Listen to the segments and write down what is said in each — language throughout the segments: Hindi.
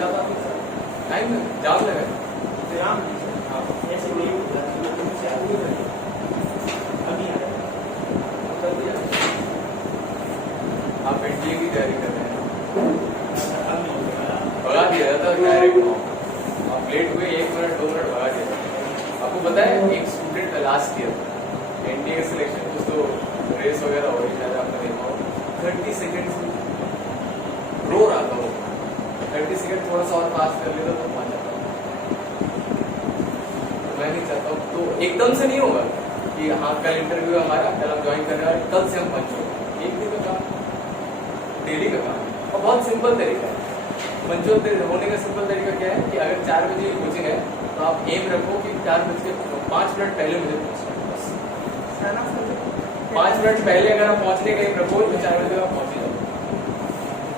जाता टाइम जाम लगा ऐसे नहीं होता अभी आ रहा है। आप एनडीए की तैयारी कर रहे हैं, अब नहीं होगा। भगा दिया जाता डायरेक्ट। आप लेट हुए 1 मिनट 2 मिनट भगा दिया। आपको पता है एक student last year NDA selection कुछ तो रेस वगैरह हो रही, शायद आपने देखा हो, 30 सेकेंड रो रहा था वो। 30 सेकेंड थोड़ा सा और पास कर लेता तो पहुंच जाता। तो मैं नहीं चाहता हूँ तो एकदम से नहीं होगा कि हाँ कल इंटरव्यू है हमारा, कल हम ज्वाइन कर रहे हैं, कल से हम पंच हो। एक दिन का काम, डेली का काम, और बहुत सिंपल तरीका है। पंचोत्तर होने का सिंपल तरीका क्या है कि अगर 4 बजे कोचिंग है तो आप एम रखो कि 4 बजे 5 मिनट पहले मुझे पहुंचना है। 5 मिनट पहले अगर आप पहुंचने का एम रखो तो 4 बजे आप पहुंच जाओ।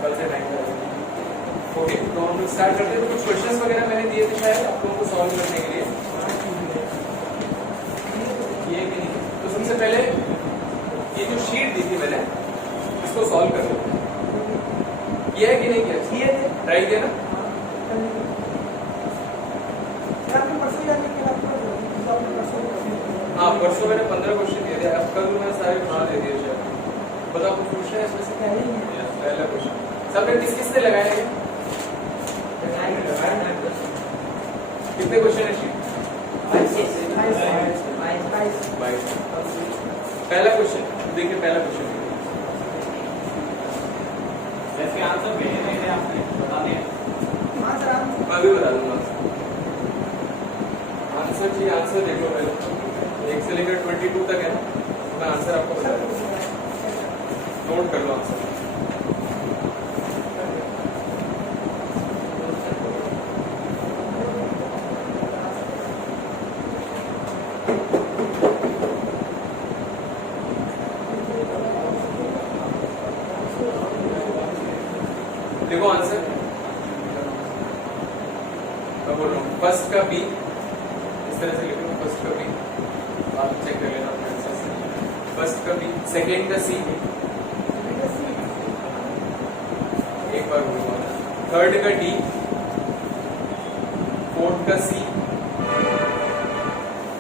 कल से टाइम ओके, तो हम लोग स्टार्ट करते हैं। तो कुछ क्वेश्चंस वगैरह मैंने दिए थे शायद आप लोगों को सॉल्व करने के लिए, ये भी नहीं। तो सबसे पहले ये जो शीट दी थी मैंने, इसको सॉल्व कर लो। ये है कि नहीं किया? ट्राई किया ना? हाँ, परसों मैंने 15 क्वेश्चन दिए थे, अब कल मैंने सारे बना दे दिए शायद। बताओ कुछ पूछना है इसमें से? पहला क्वेश्चन सबने किस किसने लगाया है? कितने क्वेश्चन है शीट? 22। पहला क्वेश्चन देखिए, पहला क्वेश्चन जैसे आंसर भेजे नहीं आपने बता दिया। मैं भी बता दूंगा आंसर। जी आंसर देखो पहले, 1 से लेकर 22 तक है ना, मैं आंसर आपको बता दूंगा, नोट कर लो आंसर। देखो आंसर मैं बोल रहा हूँ, फर्स्ट का बी इस तरह से लिखो, फर्स्ट का बी, आप चेक कर लेना अपने आंसर से। फर्स्ट का बी, सेकेंड का सी, एक बार बोलूंगा, थर्ड का डी, फोर्थ का C,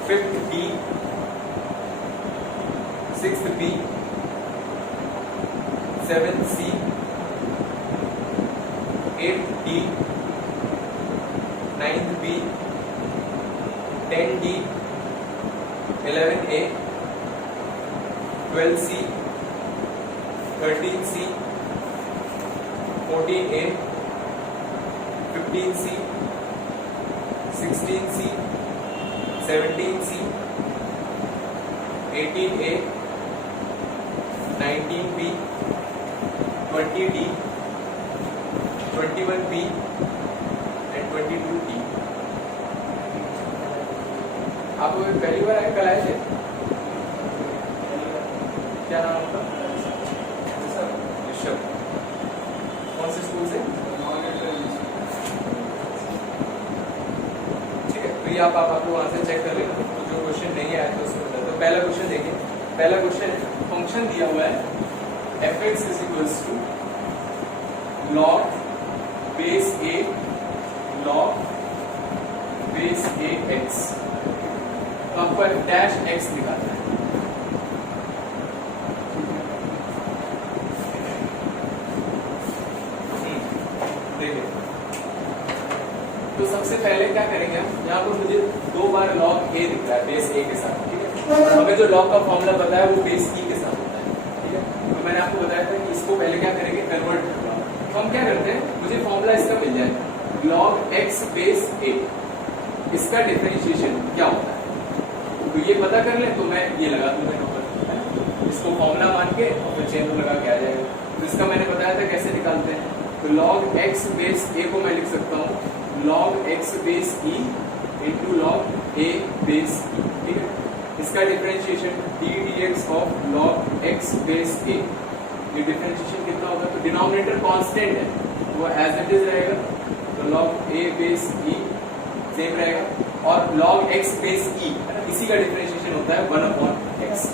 fifth D, sixth B, seventh C, 8th D, 9th B, 10th D, 11th A, 12th C, 13th C, 14th A, 15th C, 16th C, 17th C, 18th A, 19th B, 20 D, 21 B and 22 D। आप पहली बार आए, कल आए थे? क्या नाम आपका? ऋषभ। कौन से स्कूल से? ठीक है, तो ये आप लोग वहां से चेक कर लेना, तो जो क्वेश्चन नहीं आया तो उसको बता दो। पहला क्वेश्चन देखिए, पहला क्वेश्चन फंक्शन दिया हुआ है f(x) is equals to log base a log base a x। तो आपको डैश x निकालना है। देखिए, तो सबसे पहले क्या करेंगे हम, यहाँ पर मुझे 2 बार log a दिख रहा है बेस a के साथ, ठीक है। हमें जो log का फॉर्मूला पता है वो बेस e के साथ होता है, ठीक है। तो मैंने आपको बताया था कि इसको पहले क्या करेंगे, कन्वर्ट करना। तो हम क्या करते हैं, मुझे फॉर्मूला इसका मिल जाए log x बेस a, इसका डिफरेंशिएशन क्या होता है, तो ये पता कर ले तो मैं ये लगा दूंगा नंबर, इसको फॉर्मूला मान के और फिर चेन लगा के आ जाएगा। तो इसका मैंने बताया था कैसे निकालते हैं, तो log x बेस a को मैं लिख सकता हूँ log x base e into log a base e, ठीक है। इसका differentiation d dx of log x base a, ये डिफरेंशिएशन कितना होगा, तो डिनोमिनेटर कांस्टेंट है वो एज इट इज रहेगा, तो log a base e same रहेगा, और log x बेस e इसी का डिफरेंशिएशन होता है 1/x।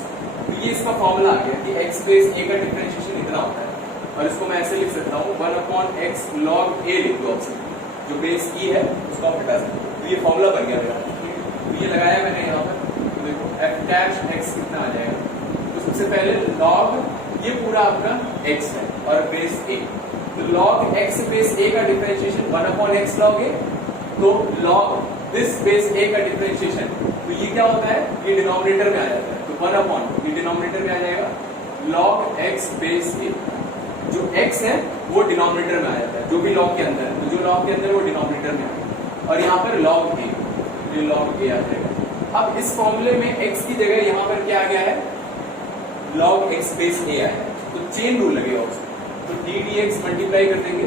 तो ये इसका फॉर्मूला आ गया कि x बेस a का डिफरेंशिएशन इतना होता है, और इसको मैं ऐसे लिख सकता हूँ 1/x log a लिख दो ऑप्शन, जो बेस ई है उसको आप हटा सकते हो। तो ये फॉर्मूला बन गया मेरा, तो ये लगाया मैंने यहाँ पर, तो देखो एफ डैश एक्स कितना आ जाएगा। तो सबसे पहले लॉग ये पूरा आपका x है और बेस a, तो log x बेस a का डिफरेंशिएशन 1/x log a, तो log दिस बेस a का डिफरेंशिएशन, तो ये क्या होता है, ये डिनोमिनेटर में आ जाता है, तो 1/, ये डिनोमिनेटर में आ जाएगा log x बेस a, जो x है वो डिनोमिनेटर में आ जाता है, जो भी log के अंदर है, तो जो log के अंदर है वो डिनोमिनेटर में आ जाएगा, और यहाँ पर log a, ये log a आ जाएगा। अब इस फॉर्मूले में x की जगह यहाँ पर क्या आ गया है, log x बेस a आया है, तो चेन रूल लगेगा उसमें, तो d dx मल्टीप्लाई कर देंगे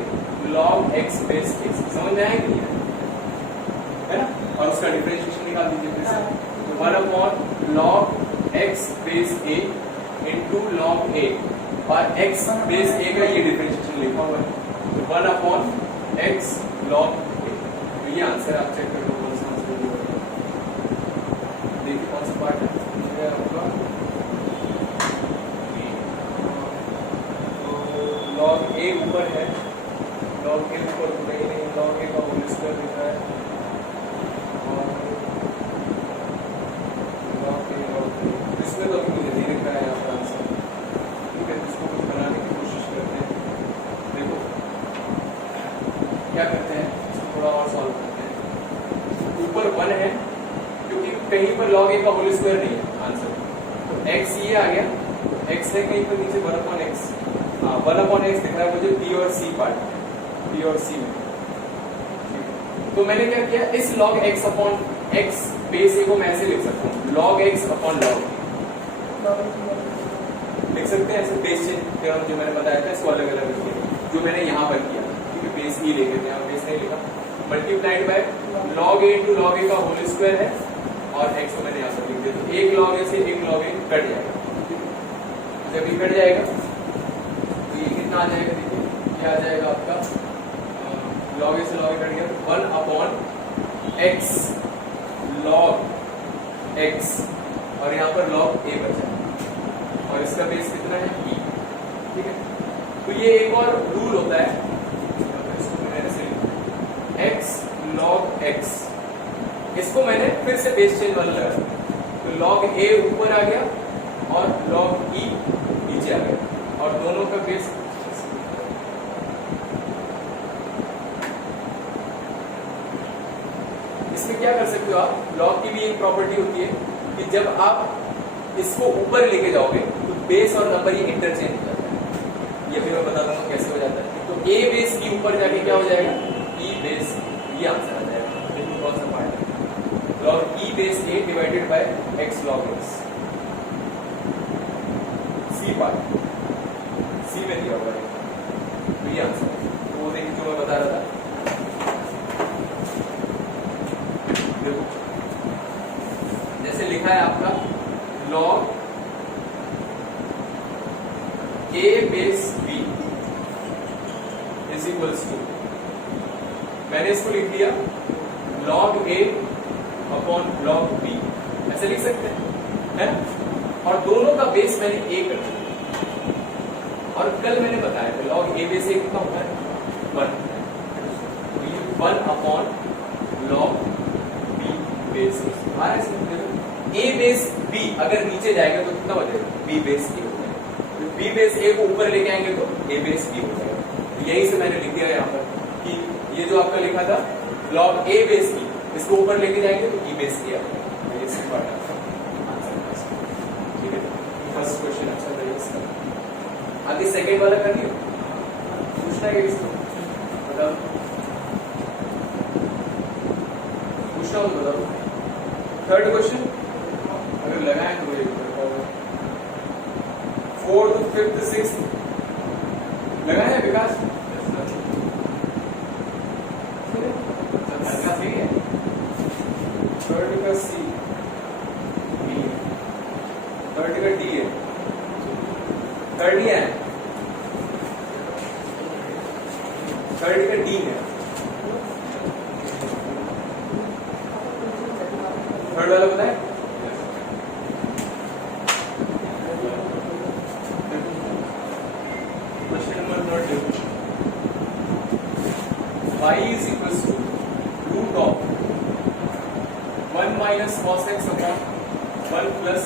log x बेस a, समझ में आया कि नहीं है ना, और उसका डिफरेंशिएशन निकाल दीजिए फिर से, तो 1/, log x base a into log a, और x बेस a का ये डिफरेंशिएशन लिखा हुआ है, तो 1/, x log a, तो ये आंसर आप चेक कर लो कौन सा आंसर है, देखिए कौन सा पार्ट है आपका, log a ऊपर है, log a ऊपर तो कहीं नहीं, log a का होल स्क्वायर दिख रहा है, और log a इसमें तो अभी मुझे नहीं दिख रहा है आपका आंसर, ठीक है, इसको कुछ बनाने की कोशिश करते हैं। देखो क्या करते हैं, इसको थोड़ा और सॉल्व करते हैं। ऊपर 1 है, क्योंकि कहीं पर log a का होल स्क्वायर नहीं है आंसर, तो x ये आ गया, x है कहीं पर नीचे 1/x, हाँ 1/x दिख रहा है मुझे b और c पार्ट, b और c में, तो मैंने क्या किया, इस log x upon x base a को मैं ऐसे लिख सकता हूँ, log x अपॉन log लिख सकते हैं ऐसे, बेस चेंज थ्योरम जो मैंने बताया था इसको अलग अलग लिखिए, जो मैंने यहाँ पर किया, ठीक है, बेस e लेके यहाँ बेस नहीं लिखा, multiplied by log a into log a का होल स्क्वायर है, और x को मैंने यहाँ पर लिख दिया, तो एक log a से एक log a कट जाएगा, जब ये कट जाएगा तो ये कितना आ जाएगा, देखिए ये आ जाएगा आपका log a से log a कट गया, 1/x log x, और यहाँ पर log a बचा, और इसका बेस कितना है e, ठीक है। तो ये एक और रूल होता है, इसको मैंने ऐसे लिखा x log x, इसको मैंने फिर से बेस चेंज वाला लगा दिया, तो log a ऊपर आ गया और log e नीचे आ गया, और दोनों का बेस, इसमें क्या कर सकते हो आप, log की भी एक प्रॉपर्टी होती है कि जब आप इसको ऊपर लेके जाओगे तो बेस और नंबर ये इंटरचेंज हो जाता है, ये भी मैं बता दूंगा कैसे हो जाता है। तो a बेस की ऊपर जाके क्या हो जाएगा, e बेस, ये आंसर आ जाएगा, देखिए कौन सा पार्ट है, log e base a divided by x log x, c part, c में दिया हुआ है, तो ये आंसर है, तो वो देखिए जो मैं बता रहा था, देखो जैसे लिखा है आपका log a base b is equals to, मैंने इसको लिख दिया log a upon log b, ऐसे लिख सकते हैं, और दोनों का बेस मैंने a कर दिया, और कल मैंने बताया था log a बेस a कितना होता है 1, तो ये 1/log b base a base b अगर नीचे जाएगा तो कितना बचेगा, b बेस a हो जाएगा, तो b बेस a को ऊपर लेके आएंगे तो a बेस b हो जाएगा, तो यही से मैंने लिख दिया यहाँ पर कि ये जो आपका लिखा था log a बेस b, इसको ऊपर लेके जाएंगे तो e बेस a आ जाएगा, ये सिंपल आंसर, ठीक है। फर्स्ट क्वेश्चन अच्छा था इसका, आगे सेकंड वाला कर लियो, पूछना है इसको बताओ, पूछना हो तो बताओ। थर्ड क्वेश्चन अगर लगाए तो ये फोर्थ फिफ्थ सिक्स्थ लगाए हैं विकास, थर्ड का सी, थर्ड का डी है, थर्ड ही है, थर्ड का डी है, थर्ड वाला बताए, question number third, y is equals to root of 1 minus cos x upon 1 plus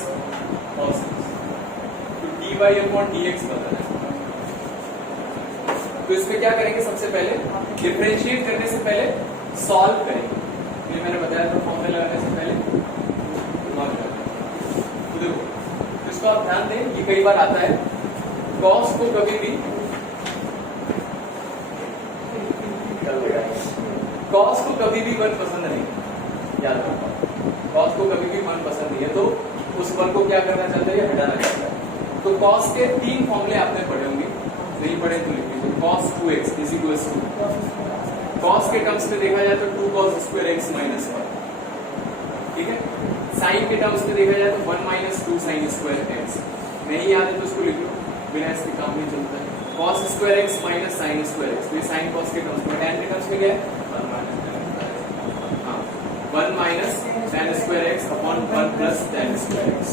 cos x, तो dy upon dx बदल है। तो इसमें क्या करेंगे, सबसे पहले डिफरेंशिएट करने से पहले सॉल्व करेंगे। ये मैंने बताया था, फॉर्मूला लगाने से पहले सॉल्व करेंगे। तो देखो, तो इसको आप ध्यान दें, ये कई बार आता है, cos को कभी भी cos को कभी भी 1 पसंद नहीं, याद रखो, cos को कभी भी 1 पसंद नहीं है, तो उस 1 को क्या करना चाहता है, हटाना चाहता है। तो cos के 3 फॉर्मूले आपने पढ़े होंगे, नहीं पढ़े तो लिख लीजिए। cos 2x is equals to, cos के टर्म्स में देखा जाए तो 2 cos स्क्वायर x माइनस 1, ठीक है। sin के टर्म्स में देखा जाए तो 1 माइनस 2 sin स्क्वायर x, नहीं याद है तो उसको लिख लो, बिना इसके काम नहीं चलता है। cos square x minus sin square x, तो ये sin cos के टर्म्स में, tan के टर्म्स में क्या है, 1 minus tan square x upon 1 plus tan square x।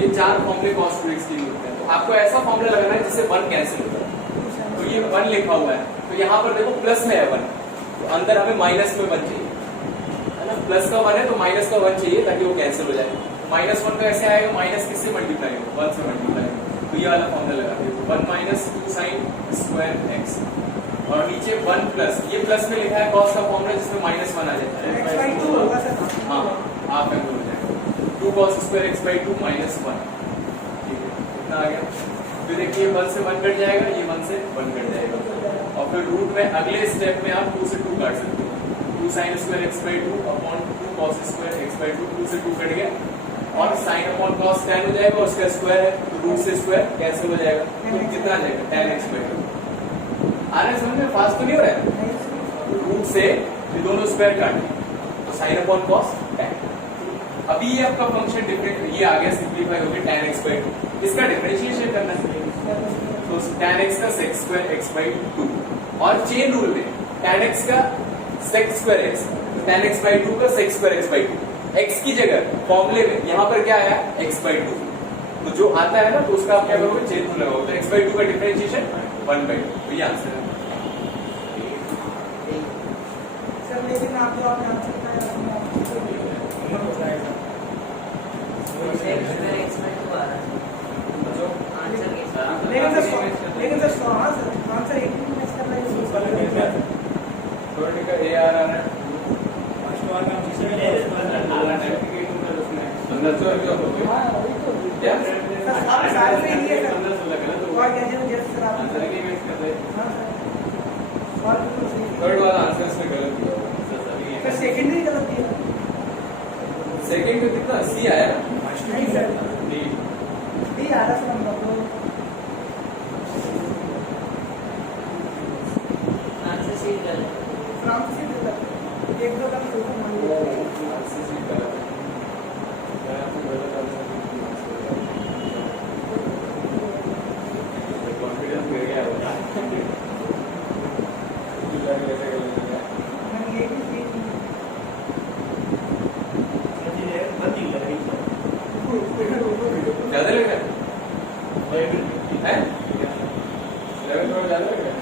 ये 4 फॉर्मूले cos 2x के लिए होते हैं। तो आपको ऐसा फॉर्मूला लगाना है जिससे 1 कैंसिल होता है। तो ये 1 लिखा हुआ है, तो यहाँ पर देखो प्लस में है 1, तो अंदर हमें माइनस में 1 चाहिए, है ना। प्लस का 1 है तो माइनस का 1 चाहिए ताकि वो कैंसिल हो जाए। माइनस 1 का ऐसे आएगा, माइनस किससे मल्टीप्लाई होगा, 1 से मल्टीप्लाई होगा, तो ये वाला फॉर्मूला लगा दिया, 1 माइनस 2 sin स्क्वायर x, और नीचे 1 प्लस, ये प्लस में लिखा है cos का फॉर्मूला जिसमें माइनस 1 आ जाता है, हाँ आप हो जाएगा 2 cos square x by 2 minus 1, ठीक है, इतना आ गया। फिर देखिए 1 से 1 कट जाएगा, ये 1 से 1 कट जाएगा, और फिर रूट में अगले स्टेप में आप 2 से 2 काट सकते हो, 2 sin square x by 2 upon 2 cos square x by 2, 2 से 2 कट गया, और sin अपॉन cos tan हो जाएगा, उसका स्क्वायर है तो रूट से स्क्वायर कैंसिल हो जाएगा, तो कितना आ जाएगा, tan x by 2। आ रहा है समझ में, फास्ट तो नहीं हो रहा है। रूट से ये दोनों स्क्वायर काटे तो sin अपॉन cos tan। अभी ये आपका फंक्शन डिफरेंट, ये आ गया सिंपलीफाई हो गया tan x by 2, इसका डिफरेंशिएशन करना है, तो tan x का sec स्क्वायर x by 2, और चेन रूल में tan x का sec square x, tan x by 2 का sec square x by 2, x की जगह फॉर्मूले में यहाँ पर क्या आया, x by 2, तो जो आता है ना तो उसका आप क्या करोगे, चेन रूल लगाओगे, तो x by 2 का डिफरेंशिएशन 1 by 2, तो ये आंसर है। सर लेकिन आप जो आपने आंसर बताया लेकिन सर हाँ सर आंसर एक ही मैच करना है, थोड़ी का ए आ रहा है, क्या आप सारे में ये सर और कैसे सर आप हाँ सर और थर्ड वाला आंसर इसमें गलत दिया, सर सेकंड ही गलत दिया, सेकंड में कितना सी आया, नहीं सर डी डी आ रहा सर हम लोग फ्रांस से गलत, एक दो गलत होगा मान लो। कॉन्फिडेंस गिर गया होगा, मैंने ये भी सीख ज्यादा लग रहा है, 11 थोड़ा ज्यादा लग रहा है।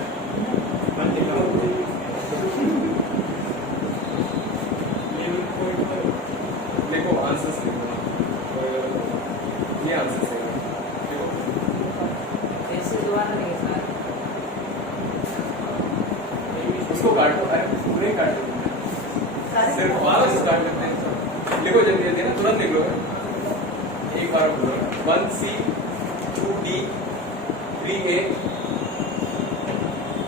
देखो आंसर लिखो, ये आंसर सही है, उसको काटो, अरे पूरे काट दो, सिर्फ वापस काट लेते हैं, लिखो जल्दी जल्दी ना, तुरंत लिख लो, एक बार बोलो, 1c 2d 3a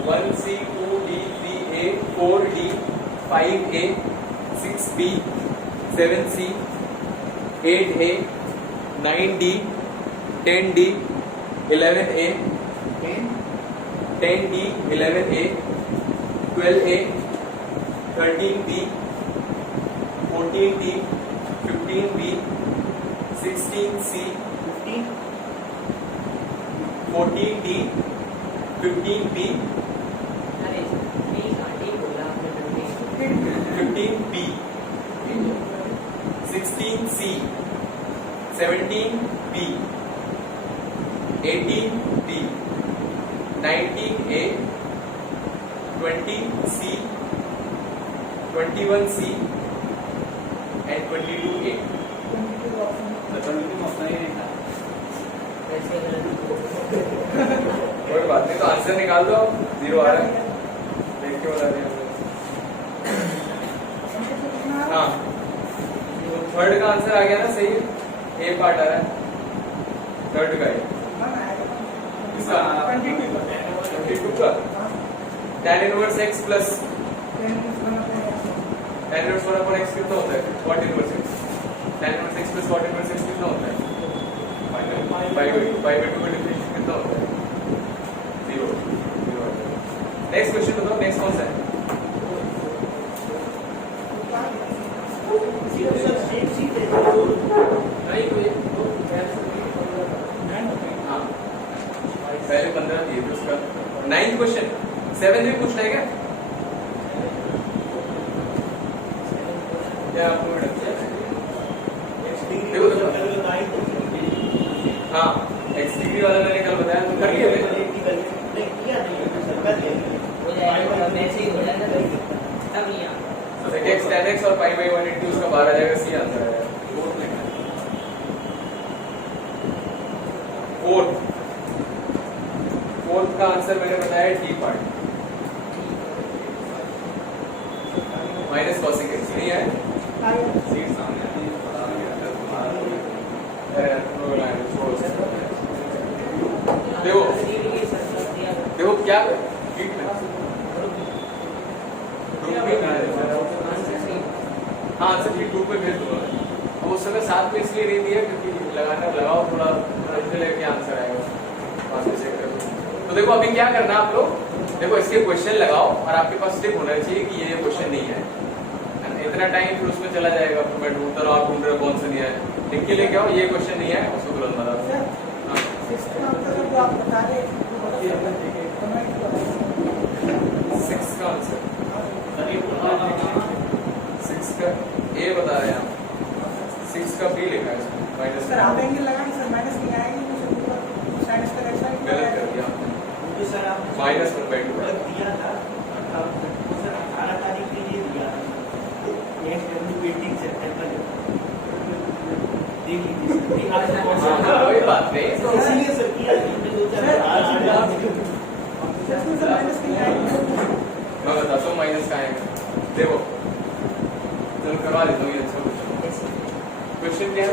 1c 2d 3a 4d 5a 6b 7c 8a 9d 10d 11a 10d 11a 12a 13b 14d 15b 16c 14d 15b 15b 16c 17b 18b 19a 20C, 21C and 22A. 22 option कोई बात नहीं, तो आंसर निकाल दो, 0 आ रहा है, देख के बता दिया। हाँ, तो थर्ड का आंसर आ गया ना, सही है, ए पार्ट आ रहा है थर्ड का ही। किसका? 22 का tan inverse x plus tan inverse 1/x कितना होता है? cot inverse x। tan inverse x plus cot inverse x कितना होता है? पाई बाय 2 का डिफरेंशियल कितना होता है? 0। नेक्स्ट क्वेश्चन बताओ, नेक्स्ट कौन सा है? नहीं कोई हाँ, पहले 15 दिए थे उसका। 9th क्वेश्चन, 7 में पूछना है क्या? क्या आपको हाँ, x डिग्री वाला मैंने कल बताया, तुम कर लिए थे? x tan x और पाई बाई 180 उसका 12 आ जाएगा, सी आंसर है। फोर्थ का आंसर मैंने बताया D part, minus cosec x नहीं है। देखो देखो क्या हाँ आंसर शीट ग्रुप में भेज दूंगा। अब उस समय साथ में इसलिए नहीं दिया क्योंकि लगाओ थोड़ा लेके आंसर आएगा, चेक करो। तो देखो अभी क्या करना आप लोग, देखो इसके क्वेश्चन लगाओ और आपके पास स्टिक होना चाहिए कि ये क्वेश्चन नहीं है। इतना टाइम फिर उसमें चला जाएगा, फिर मैं ढूंढता रहा, ढूंढ रहे कौन सा नहीं है, लिख के लेके आओ ये क्वेश्चन नहीं है, उसको तुरंत बता दो। सिक्स का आंसर, 6 का ए बता रहे हैं आप, 6 का बी लिखा है इसमें, माइनस सर आप एंगल लगाएंगे सर, माइनस नहीं आएगी साइनस का एक्स गलत कर दिया आपने, सर आप माइनस पर बैठ दिया था सर, 18 तारीख के लिए दिया था, नेक्स्ट पेंटिंग सेप्टेम्बर देख लीजिए। कोई बात नहीं, तो इसीलिए सर किया मैं बताता हूँ माइनस का आएगा। देखो चलो करवा देता हूँ ये अच्छा क्वेश्चन क्या है?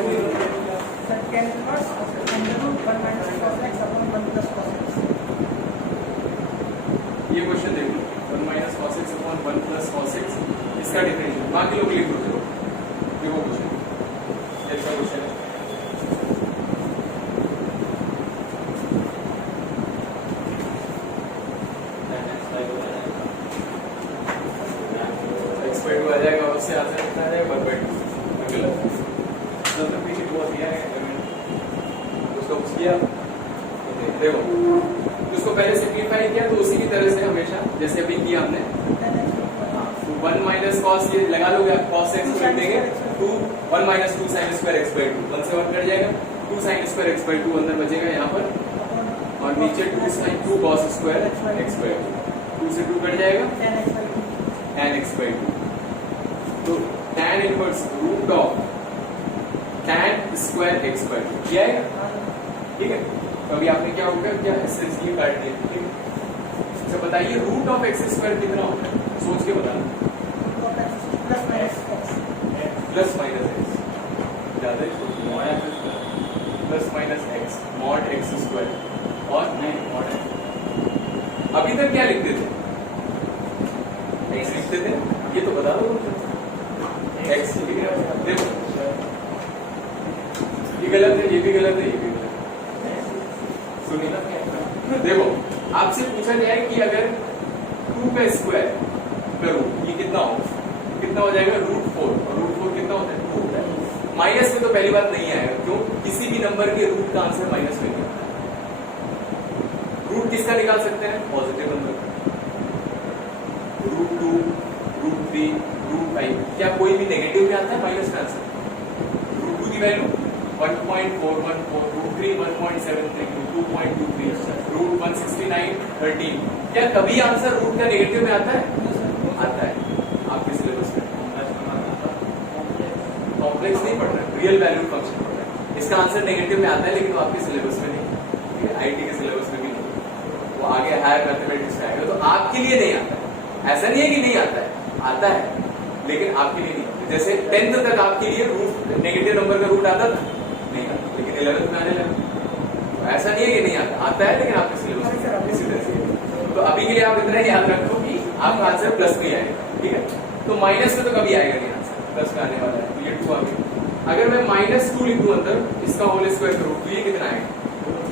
ये क्वेश्चन देखो, 1 minus cos x upon 1 plus cos x, इसका डिफरेंशियल बाकी लोग लिख दो। देखो क्वेश्चन ऐसा क्वेश्चन है, x by 2 आ जाएगा, उससे आंसर कितना आ जाएगा 1/2। गलत, मतलब पीछे 2 दिया है, उसको कुछ किया। देखो उसको पहले सिंप्लीफाई किया तो उसी की तरह से हमेशा जैसे अभी किया हमने, 1 माइनस कॉस ये लगा लोगे आप, कॉस एक्स को लिख देंगे 1 minus 2 sine square x by 2, 1 से 1 कट जाएगा, 2 साइन स्क्वायर एक्स बाई 2 अंदर बचेगा यहाँ पर, और नीचे 2 sine 2 cos square x by 2, 2 से 2 कट जाएगा, tan x बाई 2। तो tan inverse root of tan square x by 2 किया है, ठीक है। तो अभी आपने क्या होगा, क्या इससे इसलिए काट दिया, ठीक है। अच्छा बताइए रूट ऑफ एक्स स्क्वायर कितना होता है, सोच के बताना। प्लस माइनस एक्स, ज्यादा ही plus minus x mod x square और मॉड एक्स। अभी तक क्या लिखते थे, एक्स लिखते थे, ये तो बता दो एक्स। देखो ये गलत है, ये भी गलत है, ये भी गलत है। सुनिए ना, देखो आपसे पूछा जाए कि अगर 2 का स्क्वायर करो ये कितना हो जाएगा √4, और √4 कितना होता है 2 होता है। माइनस में तो पहली बात नहीं आएगा, क्यों? किसी भी नंबर के रूट का आंसर माइनस में नहीं होता है। रूट किसका निकाल सकते हैं? Positive number, √2, √3, √5। क्या कोई भी नेगेटिव में आता है माइनस का आंसर? √2 की वैल्यू 1.414 √3 1.73 2.23 रूट 169 13। क्या कभी आंसर रूट का नेगेटिव में आता है? आता है। आपके सिलेबस में कॉम्प्लेक्स नहीं पढ़ रहे, रियल वैल्यू फंक्शन पढ़ रहे हैं। इसका आंसर नेगेटिव में आता है, लेकिन वो आपके सिलेबस में नहीं, आईटी के सिलेबस में भी नहीं, वो आगे हायर मैथमेटिक्स में आएगा, तो आपके लिए नहीं आता है। ऐसा नहीं है कि नहीं आता है, आता है, लेकिन आपके लिए नहीं आता। जैसे 10th तक आपके लिए रूट नेगेटिव नंबर का रूट आता था, नहीं आता, लेकिन 11th में आने लगा। तो ऐसा नहीं है कि नहीं आता, आता है, लेकिन आपके सिलेबस में इसी तरह से। तो अभी के लिए आप इतना याद रखो कि आपका आंसर प्लस में आएगा, ठीक है। तो माइनस में तो कभी आएगा नहीं आंसर, प्लस का आने वाला है, तो ये 2 आ गया। अगर मैं -2 लिख दूं अंदर, इसका होल स्क्वायर करूं, तो ये कितना आएगा?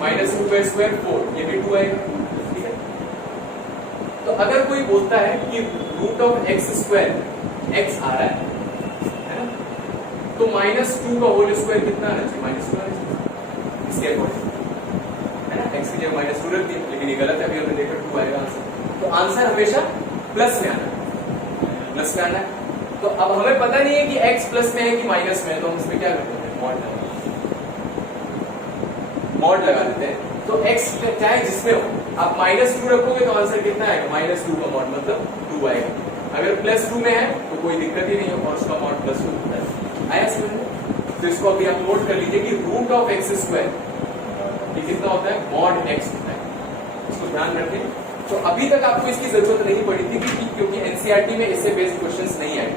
-2 का स्क्वायर 4, ये भी 2 आएगा, ठीक है। तो अगर कोई बोलता है कि root of x square x आ रहा है ना, तो -2 का होल स्क्वायर कितना आना चाहिए? -2 आना चाहिए इसके अकॉर्डिंग, है ना। x की जगह -2 रख दिया, लेकिन ये गलत है, अभी हमने देखा 2 आएगा आंसर। तो आंसर हमेशा प्लस में आना है, प्लस में आना है। तो अब हमें पता नहीं है कि x प्लस में है कि माइनस में है, तो हम इसमें क्या करते हैं? मॉड लगा देते हैं। तो x चाहे जिसमें हो, आप -2 रखोगे तो आंसर कितना आएगा? -2 का मॉड मतलब 2 आएगा। अगर +2 में है तो कोई दिक्कत ही नहीं है, और उसका मॉड +2 होता है। आया समझ में? तो इसको अभी आप नोट कर लीजिए कि रूट ऑफ x स्क्वायर ये कितना होता है? मॉड x होता है, इसको ध्यान रखें। तो अभी तक आपको इसकी जरूरत नहीं पड़ी थी, क्योंकि एनसीईआरटी में इससे बेस्ड क्वेश्चंस नहीं आए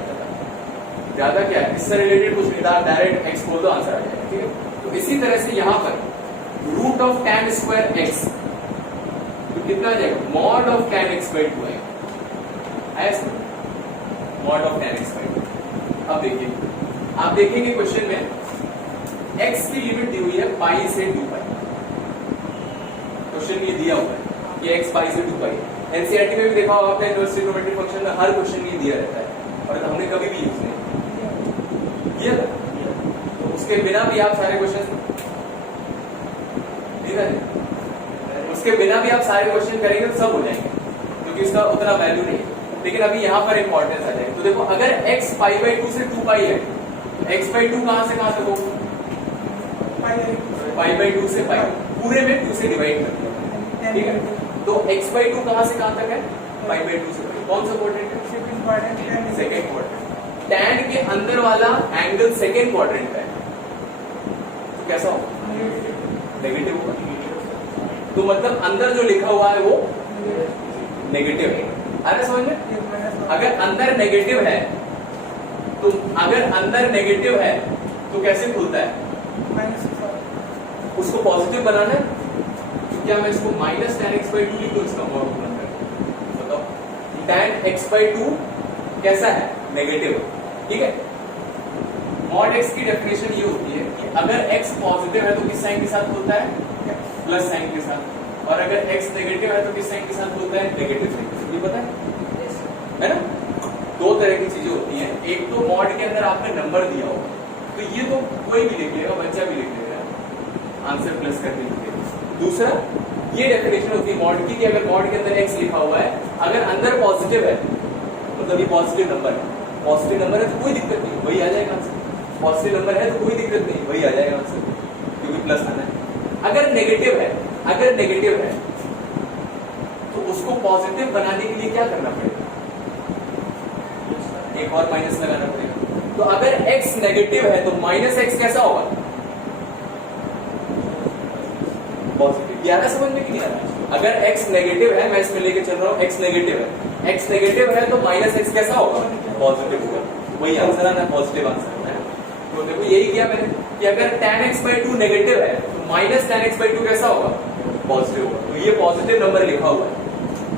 ज्यादा। क्या है, इससे रिलेटेड कुछ नहीं था, डायरेक्ट x बोल दो आंसर आ जाएगा, ठीक है। तो इसी तरह से यहाँ पर root of tan square x तो कितना आ जाएगा? Mod of tan x by 2 आएगा, ऐसा mod of tan x by 2। अब देखिए, आप देखेंगे क्वेश्चन में x की लिमिट दी हुई है पाई से 2 पाई। क्वेश्चन ये दिया हुआ है कि x पाई से 2 पाई। एनसीईआरटी में भी देखा होगा आपने, इनवर्स ट्रिग्नोमेट्रिक फंक्शन में हर क्वेश्चन ये दिया रहता है, और हमने कभी भी यूज नहीं किया था। तो उसके बिना भी आप सारे क्वेश्चन उसके बिना भी आप सारे क्वेश्चन करेंगे तो सब हो जाएंगे, क्योंकि इसका उतना वैल्यू नहीं है। लेकिन अभी यहाँ पर इंपॉर्टेंस आ जाएगी। तो देखो, अगर x पाई बाई 2 से 2 पाई है, x बाई 2 कहां से कहां तक होगा? पाई बाई 2 से पाई, पूरे में 2 से डिवाइड कर दिया, ठीक है। तो x बाई 2 कहां से कहां तक है? पाई बाई 2 से पाई। कौन सा क्वाड्रेंट है? Second quadrant. tan के अंदर वाला एंगल सेकेंड क्वाड्रेंट है, तो कैसा होगा? नेगेटिव होगा। तो मतलब अंदर जो लिखा हुआ है वो नेगेटिव है। अरे समझ में? अगर अंदर नेगेटिव है तो कैसे खुलता है? उसको पॉजिटिव बनाना है, तो क्या मैं इसको -tan x बाई 2 लिखूं? इसका मॉड बनाना है, बताओ। tan x बाई 2 कैसा है? नेगेटिव, ठीक है। मॉड x की डेफिनेशन ये होती है कि अगर x पॉजिटिव है तो किस साइन के साथ खुलता है? प्लस साइन के साथ। और अगर x नेगेटिव है तो किस साइन के साथ खुलता है? नेगेटिव साइन के साथ। ये पता है ना? 2 तरह की चीजें होती हैं। एक तो मॉड के अंदर आपने नंबर दिया होगा, तो ये तो कोई भी लिख लेगा, बच्चा भी लिख लेगा, आंसर प्लस करके लिखेगा। दूसरा ये डेफिनेशन होती है मॉड की कि अगर मॉड के अंदर x लिखा हुआ है, अगर अंदर पॉजिटिव है तो ये पॉजिटिव नंबर है। पॉजिटिव नंबर है तो कोई दिक्कत नहीं, वही आ जाएगा आंसर। पॉजिटिव नंबर है तो कोई दिक्कत नहीं, वही आ जाएगा आंसर, क्योंकि प्लस आना है। अगर नेगेटिव है तो उसको पॉजिटिव बनाने के लिए क्या करना पड़ेगा? एक और माइनस लगाना पड़ेगा। तो अगर x नेगेटिव है तो -x कैसा होगा? पॉजिटिव। यार समझ में कि नहीं आ रहा? अगर x नेगेटिव है, मैं इसमें लेके चल रहा हूं, x नेगेटिव है तो -x कैसा होगा? पॉजिटिव होगा। वही आंसर आना, पॉजिटिव आंसर है। तो देखो यही किया मैंने कि अगर tan x बाई 2 नेगेटिव है तो -tan x बाई 2 कैसा होगा? पॉजिटिव होगा। तो ये पॉजिटिव नंबर लिखा हुआ है,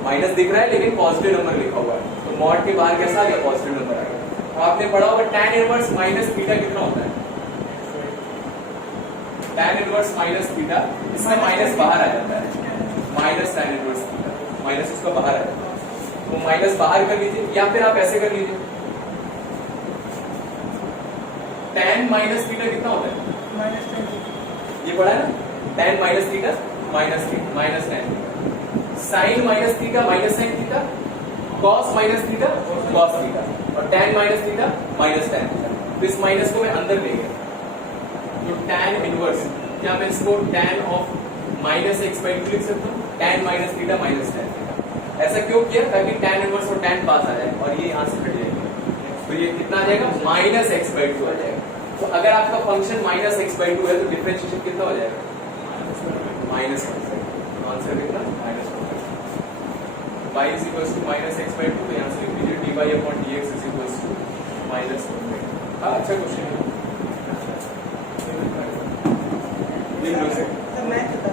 माइनस दिख रहा है लेकिन पॉजिटिव नंबर लिखा हुआ है, तो मॉड के बाहर कैसा आ गया? पॉजिटिव नंबर आ गया। तो आपने पढ़ा होगा tan इनवर्स माइनस थीटा कितना होता है? tan इनवर्स माइनस थीटा, इसमें माइनस बाहर आ जाता है, minus tan inverse theta, minus उसका बाहर आ जाता है। तो माइनस बाहर कर लीजिए, या फिर आप ऐसे कर लीजिए, tan माइनस थीटा कितना होता है? ये पढ़ा है ना? tan minus theta minus tan, sine minus theta minus sine theta, cos minus theta cos theta, और tan minus theta minus tan theta. तो इस माइनस को मैं अंदर ले गया, तो tan इनवर्स, क्या मैं इसको tan of minus x by to लिख सकता हूँ, tan minus theta minus tan theta. ऐसा क्यों किया? ताकि tan इनवर्स और tan पास आ जाए और ये यहाँ से कट जाएगा, तो ये कितना आ जाएगा माइनस एक्स बाई टू आ जाएगा। तो अगर आपका function minus x by two है तो डिफरेंशिएशन कितना हो जाएगा? Minus one. आंसर कितना? Minus one. y is equals to minus x by two, यहाँ से लिख दीजिए dy upon dx is equals to minus one. हाँ, अच्छा क्वेश्चन है। लिख लो इसे। सर मैं चुका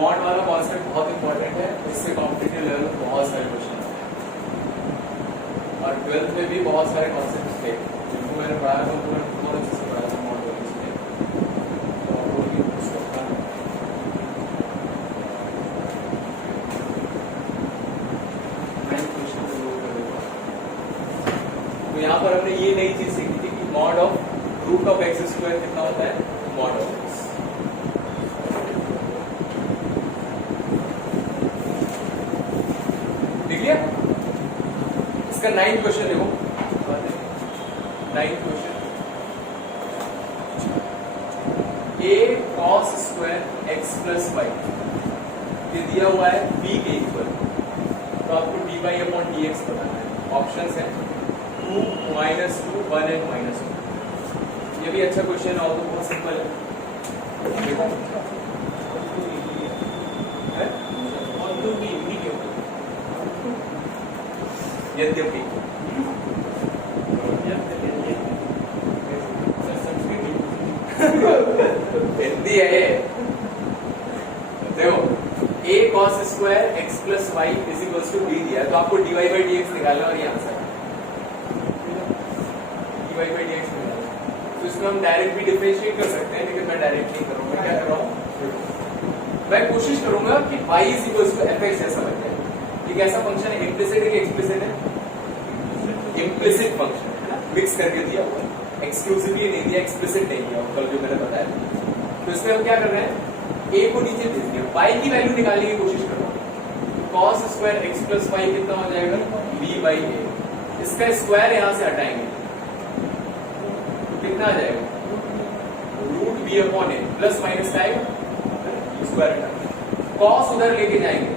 मॉड वाला कॉन्सेप्ट बहुत इंपॉर्टेंट है, इससे कॉम्पिटिटिव लेवल पे बहुत सारे क्वेश्चन आते हैं और 12th में भी बहुत सारे कॉन्सेप्ट थे जिनको मैंने पढ़ाया था, उनको मैंने बहुत अच्छे से पढ़ाया था मॉड वाले में। तो वो भी उसको पढ़ा। तो यहाँ पर हमने ये नई चीज सीखी थी कि mod of root of x square कितना होता है? Mod of x. देख लिया? इसका 9th क्वेश्चन देखो, 9th question, a cos square x plus y ये दिया हुआ है b के इक्वल, तो आपको dy अपॉन dx बताना है। ऑप्शंस है 2, -2, 1 एंड -2। ये भी अच्छा क्वेश्चन है और तो बहुत सिंपल है। देखो यद्यपि हिंदी है। देखो a cos square x plus y is equals to b दिया है, तो आपको dy बाई dx निकालना और ये आंसर है। dy बाई dx निकालना, तो इसमें हम डायरेक्ट भी डिफरेंशिएट कर सकते हैं, लेकिन मैं डायरेक्ट नहीं करूंगा। मैं क्या कर रहा हूँ, मैं कोशिश करूंगा कि y is equals to fx जैसा बन जाए। ये कैसा फंक्शन है? इम्प्लिसिट है कि एक्सप्लिसिट है? इम्प्लिसिट फंक्शन है ना, मिक्स करके दिया हुआ है, एक्सक्लूसिवली नहीं दिया, एक्सप्लिसिट नहीं दिया, कल जो मैंने बताया। तो इसमें हम क्या कर रहे हैं, a को नीचे भेज दिया, y की वैल्यू निकालने की कोशिश कर रहा हूँ। cos square x plus y कितना हो जाएगा? b by a। इसका स्क्वायर यहां से हटाएंगे तो कितना आ जाएगा? Root b upon a, plus minus का आएगा, स्क्वायर हटाएंगे, cos उधर लेके जाएंगे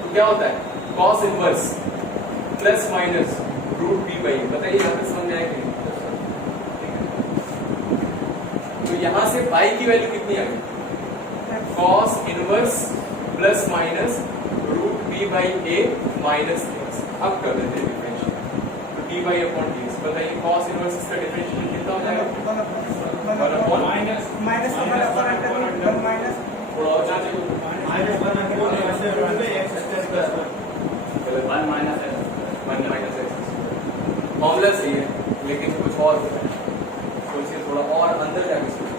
तो क्या होता है? cos inverse plus minus root b by. बताइए यहाँ पे समझ आएगी? तो यहां से y की वैल्यू कितनी आ गई? cos inverse plus minus root b by a minus x. अब कर देते हैं डिफरेंशियल, तो d by upon d x. बताइए cos इनवर्स इसका डिफरेंशियल कितना हो जाएगा? माइनस थोड़ा और जांचे को फॉर्मूला सही है लेकिन कुछ और होता है, सोचिए थोड़ा और अंदर जाके सोचिए।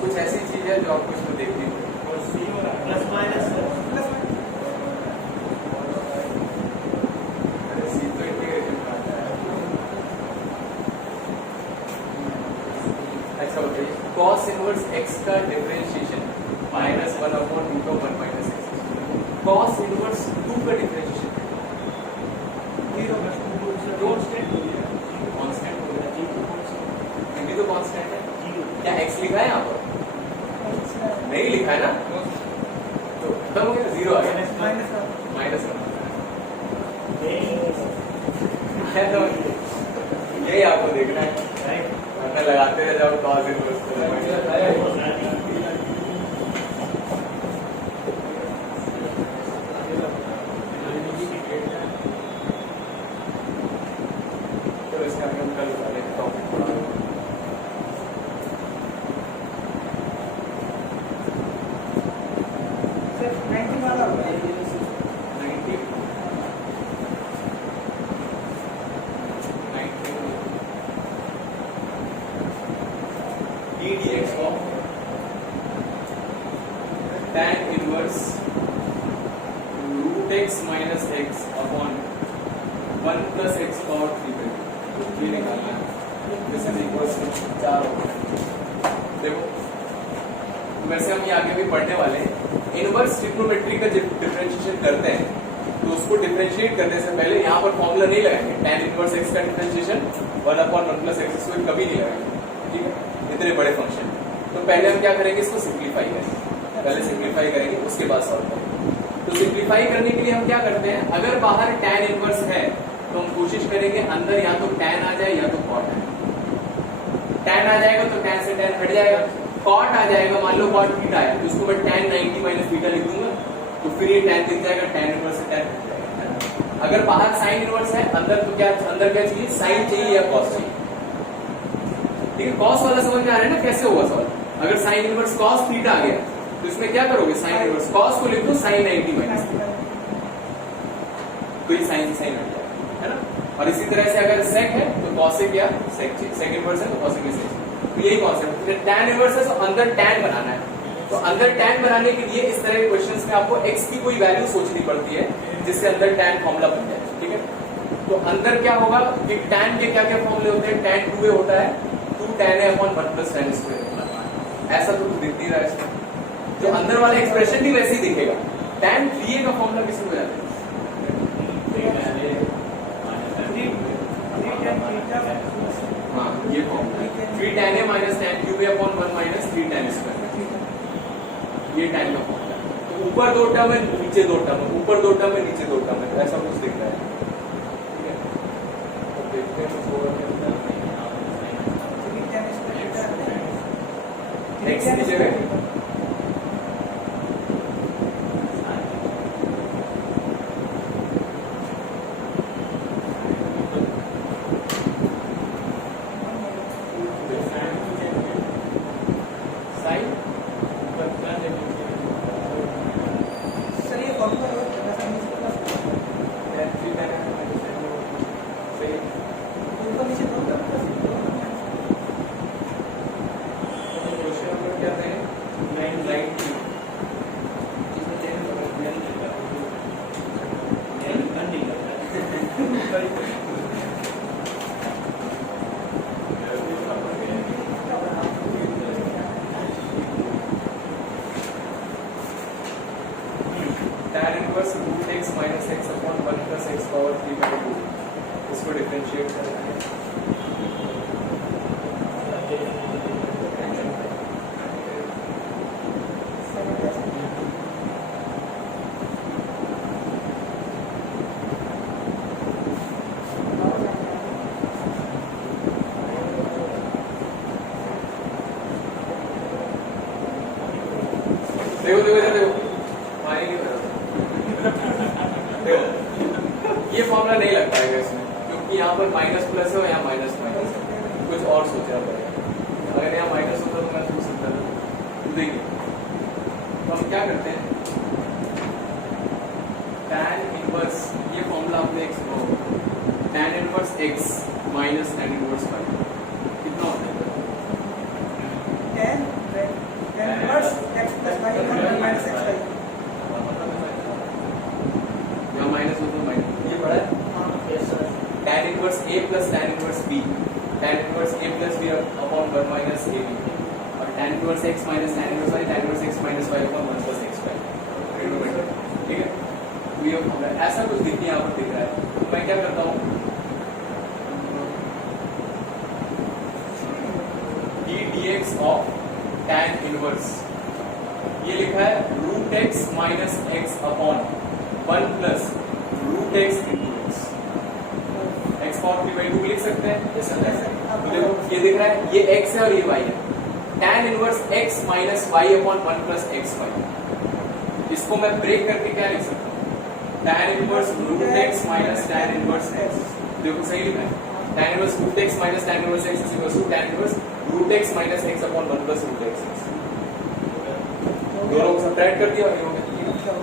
कुछ ऐसी चीज है जो आपको इसमें देखनी होगी। प्लस माइनस सी तो इंटीग्रेशन में आता है। अच्छा बताइए, cos इनवर्स x का differentiation -1 upon root of 1 minus x। cos inverse 2 का डिफरेंशिएशन कांस्टेंट हो गया, ये भी तो कांस्टेंट है। क्या x लिखा है यहाँ पर? नहीं लिखा है ना, तो खत्म हो गया, 0 आ गया, माइनस तो यही आपको देखना है, वरना लगाते रह जाओ cos इनवर्स। वाला होगा 90 d dx of tan inverse root x minus x upon 1 plus x power 3 by 2 ये निकालना है। दिस इज इक्वल्स टू 4 होगा। देखो वैसे हम ये आगे भी पढ़ने वाले हैं। इनवर्स ट्रिग्नोमेट्री का जब डिफरेंशिएशन करते हैं तो उसको डिफरेंशिएट करने से पहले यहाँ पर फॉर्मूला नहीं लगाएंगे। tan इनवर्स x का डिफरेंशिएशन 1/1 plus x स्क्वायर कभी नहीं लगाएंगे, ठीक है, इतने बड़े फंक्शन। तो पहले हम क्या करेंगे, इसको सिंप्लीफाई करेंगे। पहले सिंप्लीफाई करेंगे, उसके बाद सॉल्व करेंगे। तो सिंप्लीफाई करने के लिए हम क्या करते हैं, अगर बाहर tan इनवर्स है तो हम कोशिश करेंगे अंदर या तो tan आ जाए या तो cot आए। tan आ जाएगा तो tan से tan हट जाएगा, cot आ जाएगा, मान लो cot थीटा है तो उसको मैं tan 90 माइनस थीटा लिख दूंगा, तो फिर ये tan दिख जाएगा, tan इनवर्स से tan हट जाएगा। अगर बाहर sin इनवर्स है, अंदर तो क्या, अंदर क्या चाहिए, sin चाहिए या cos चाहिए, ठीक है। cos वाला समझ में आ रहा है ना कैसे होगा सॉल्व। अगर sin इनवर्स cos थीटा आ गया तो इसमें क्या करोगे, sin इनवर्स cos को लिख दो sin 90 माइनस थीटा, तो ये sin से sin हट जाएगा, है ना। और इसी तरह से अगर sec है तो cosec या sec चाहिए, sec इनवर्स है तो cosec या sec। तो यही कॉन्सेप्ट है। tan इनवर्स है तो अंदर tan बनाना है, तो अंदर tan बनाने के लिए इस तरह के क्वेश्चंस में आपको x की कोई वैल्यू सोचनी पड़ती है जिससे अंदर tan फॉर्मूला बन जाए, ठीक है। तो अंदर क्या होगा कि tan के क्या क्या फॉर्मूले होते हैं, tan 2a होता है, 2 tan a upon 1 plus tan square, ऐसा तो दिख नहीं रहा है इसमें। जो अंदर वाला एक्सप्रेशन भी वैसे ही दिखेगा। tan 3a का फॉर्मूला किसमें हो जाता है, हाँ ये formula 3 tan a minus tan cube a upon 1 minus 3 tan square, ये tan का फॉर्मूला है। तो ऊपर दो टर्म है, नीचे दो टर्म है, ऊपर दो टर्म है, नीचे दो टर्म है, ऐसा कुछ दिख रहा है, ठीक है। तो देखते हैं x की जगह tan inverse root x minus x upon 1 plus x power 3 by 2, इसको डिफरेंशिएट करना है। देखो देखो देखो पानी की तरफ देखो, ये फॉर्मूला नहीं लग पाएगा इसमें क्योंकि यहाँ पर माइनस प्लस है और यहाँ माइनस माइनस है, कुछ और सोचना पड़ेगा। अगर यहाँ माइनस होता तो मैं सोच सकता था। देखिए तो हम क्या करते हैं, tan इनवर्स, ये फॉर्मूला आपने x को tan inverse x minus tan inverse y कितना होता है, tan inverse x plus y minus x y, यहाँ माइनस हो तो माइनस, ये बड़ा है tan inverse a plus tan inverse b, tan inverse a plus b upon 1 minus a b, और tan inverse x minus tan inverse y, tan inverse x minus y upon 1 plus x y, ठीक है। तो ये फॉर्मूला ऐसा कुछ दिख यहाँ पर दिख रहा है। तो मैं क्या करता हूँ, d dx of tan inverse, ये लिखा है root x minus x upon 1 plus root x into x power 3 by 2 लिख सकते हैं जैसा है। तो देखो ये दिख रहा है, ये x है और ये y है, tan inverse x minus y upon 1 plus x y, इसको मैं ब्रेक करके क्या लिख सकता हूँ, tan inverse root x minus tan inverse x, देखो सही लिखा है, tan inverse root x minus tan inverse x is equal to tan inverse root x minus x upon 1 plus root x, दोनों को सब्ट्रैक्ट कर दिया और ये हो गया।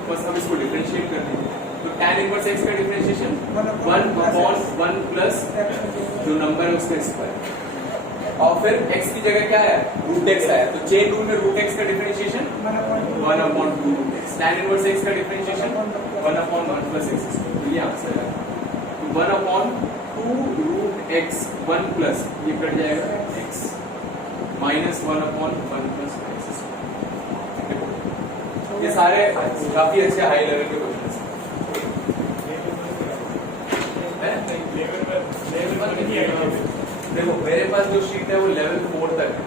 बस हम इसको डिफरेंशिएट कर देंगे। तो tan इनवर्स x का डिफरेंशिएशन 1 अपॉन 1 प्लस जो नंबर है उसका स्क्वायर, और फिर x की जगह क्या है रूट x आया, तो चेन रूल में रूट x का differentiation 1 upon 2 root x, tan inverse x का differentiation 1 upon 1 plus x square. तो ये आंसर है। तो 1 अपॉन 2 रूट x 1 प्लस ये कट जाएगा x minus 1 upon 1 plus x square. ये सारे काफी अच्छे हाई लेवल के क्वेश्चन हैं। देखो मेरे पास जो शीट है वो लेवल 4 तक है,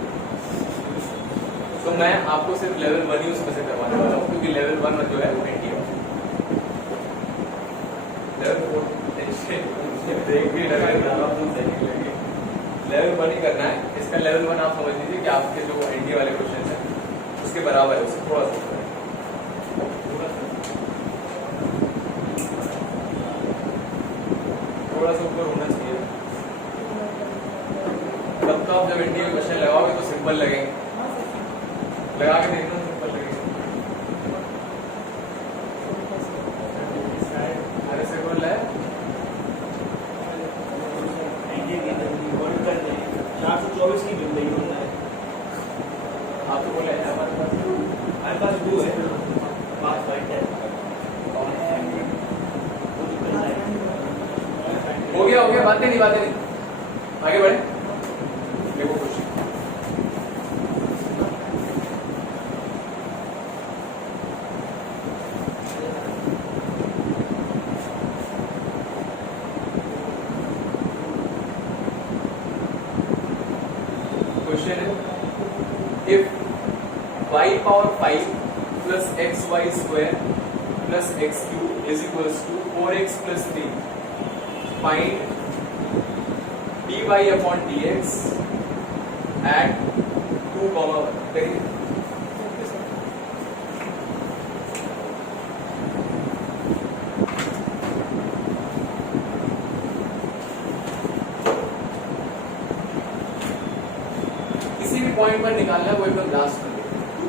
तो मैं आपको सिर्फ लेवल 1 ही उसमें से करवाने वाला हूँ, क्योंकि लेवल 1 जो है वो एंटी है। लेवल 4 ब्रेक भी लगा, लेवल 1 ही करना है। इसका लेवल 1 आप समझ लीजिए कि आपके जो एंटी वाले क्वेश्चन है उसके बराबर है, उससे थोड़ा सा ऊपर होना चाहिए। तब तो आप जब एनडीए में क्वेश्चन लगाओगे तो सिंपल लगेंगे, लगा के देखना सिंपल लगेगा। अरे से बोल रहा है 424 की बिल नहीं होना है। आप तो बोले हमारे पास 2 है, 5 बाइट है। हो गया बातें नहीं आगे बढ़े। देखो क्वेश्चन है, if y power 5 plus xy square plus x cube is equals to 4x plus 3, find dy upon dx at 2, 1 करिए। किसी भी पॉइंट पर निकालना है वो एकदम लास्ट में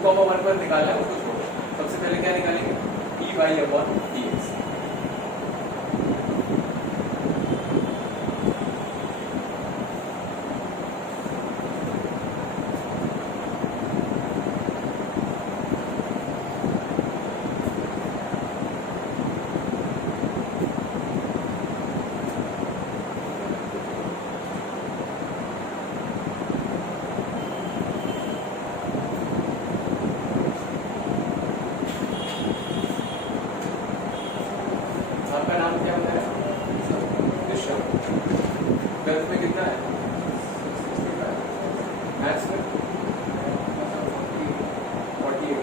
2, 1 पर निकालना है उसको छोड़ो। सबसे पहले क्या निकालेंगे dy अपॉन dx। आपका नाम क्या होता है? ऋषभ। 12th में कितना है? मैथ्स में 48।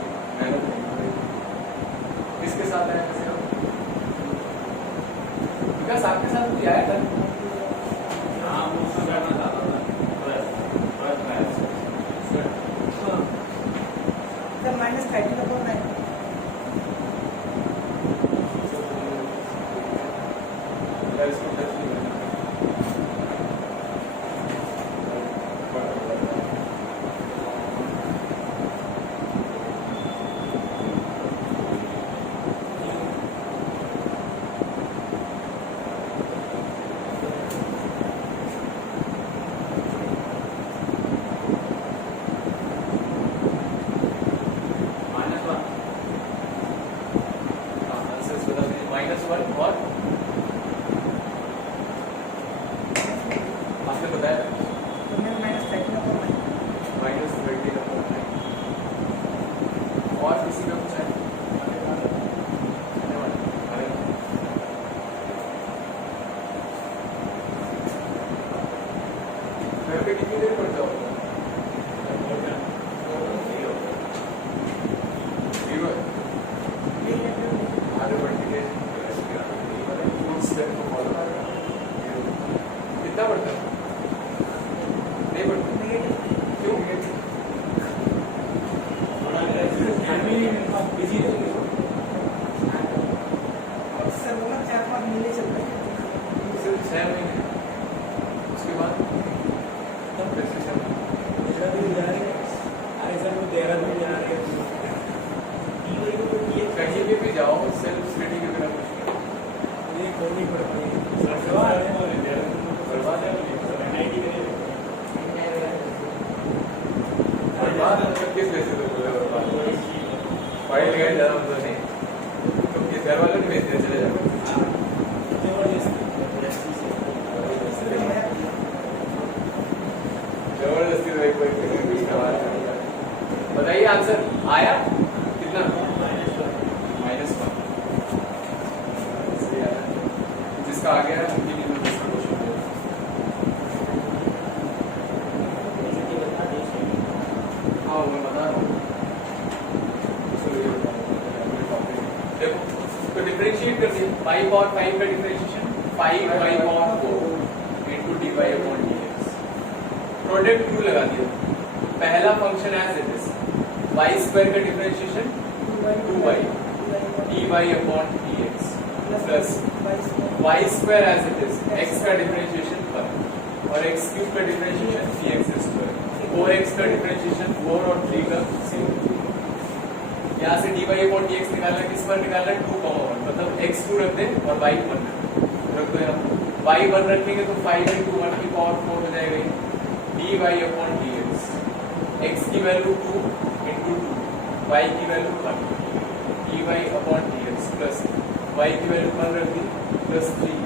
किसके साथ आया? विकास आपके साथ भी आया था? आपने बताया -30 और किसी का कुछ है? घर पे कितनी देर पढ़ते हो? 0 है। आधे पढ़ के जिसका आ गया है उनके लिए मैं दूसरा क्वेश्चन दे रहा हूँ। हाँ वो मैं बता रहा हूँ। देखो तो डिफरेंशिएट कर दिया 5 और 5 का differentiation 5 by power 4 into d by upon d x. Product rule लगा दिया। पहला function as it is y square का differentiation 2 by d by upon d x plus y square as it is x का डिफरेंशिएशन 1 और एक्स क्यूब का डिफरेंशिएशन 3x स्क्वायर 4x का डिफरेंशिएशन 4 और 3 का 0। यहाँ से D by upon d x निकालना किस पर निकालना है 2, 1 मतलब x2 रख दे और y 1 रख दो। यहाँ y 1 रखेंगे तो 5 into 1 की पावर 4 हो जाएगा D by upon d x. x की वैल्यू 2 into 2 y की value 1 D by upon d x plus y की वैल्यू 1 रख दी प्लस 3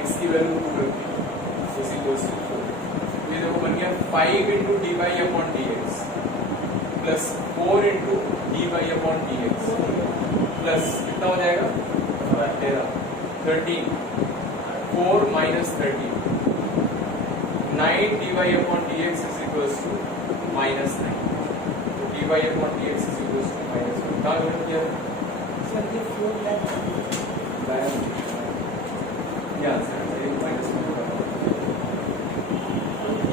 x की वैल्यू 2 रख दी इसी को 4। ये देखो बन गया 5 into d by upon d x plus 4 into d by upon d x plus कितना हो जाएगा 13 4 minus 13 9 d by upon d x is equals to minus 9। तो d by upon d x is equals to minus 9 कहाँ गलत किया सर ये 4 लाख ये आंसर है माइनस 9।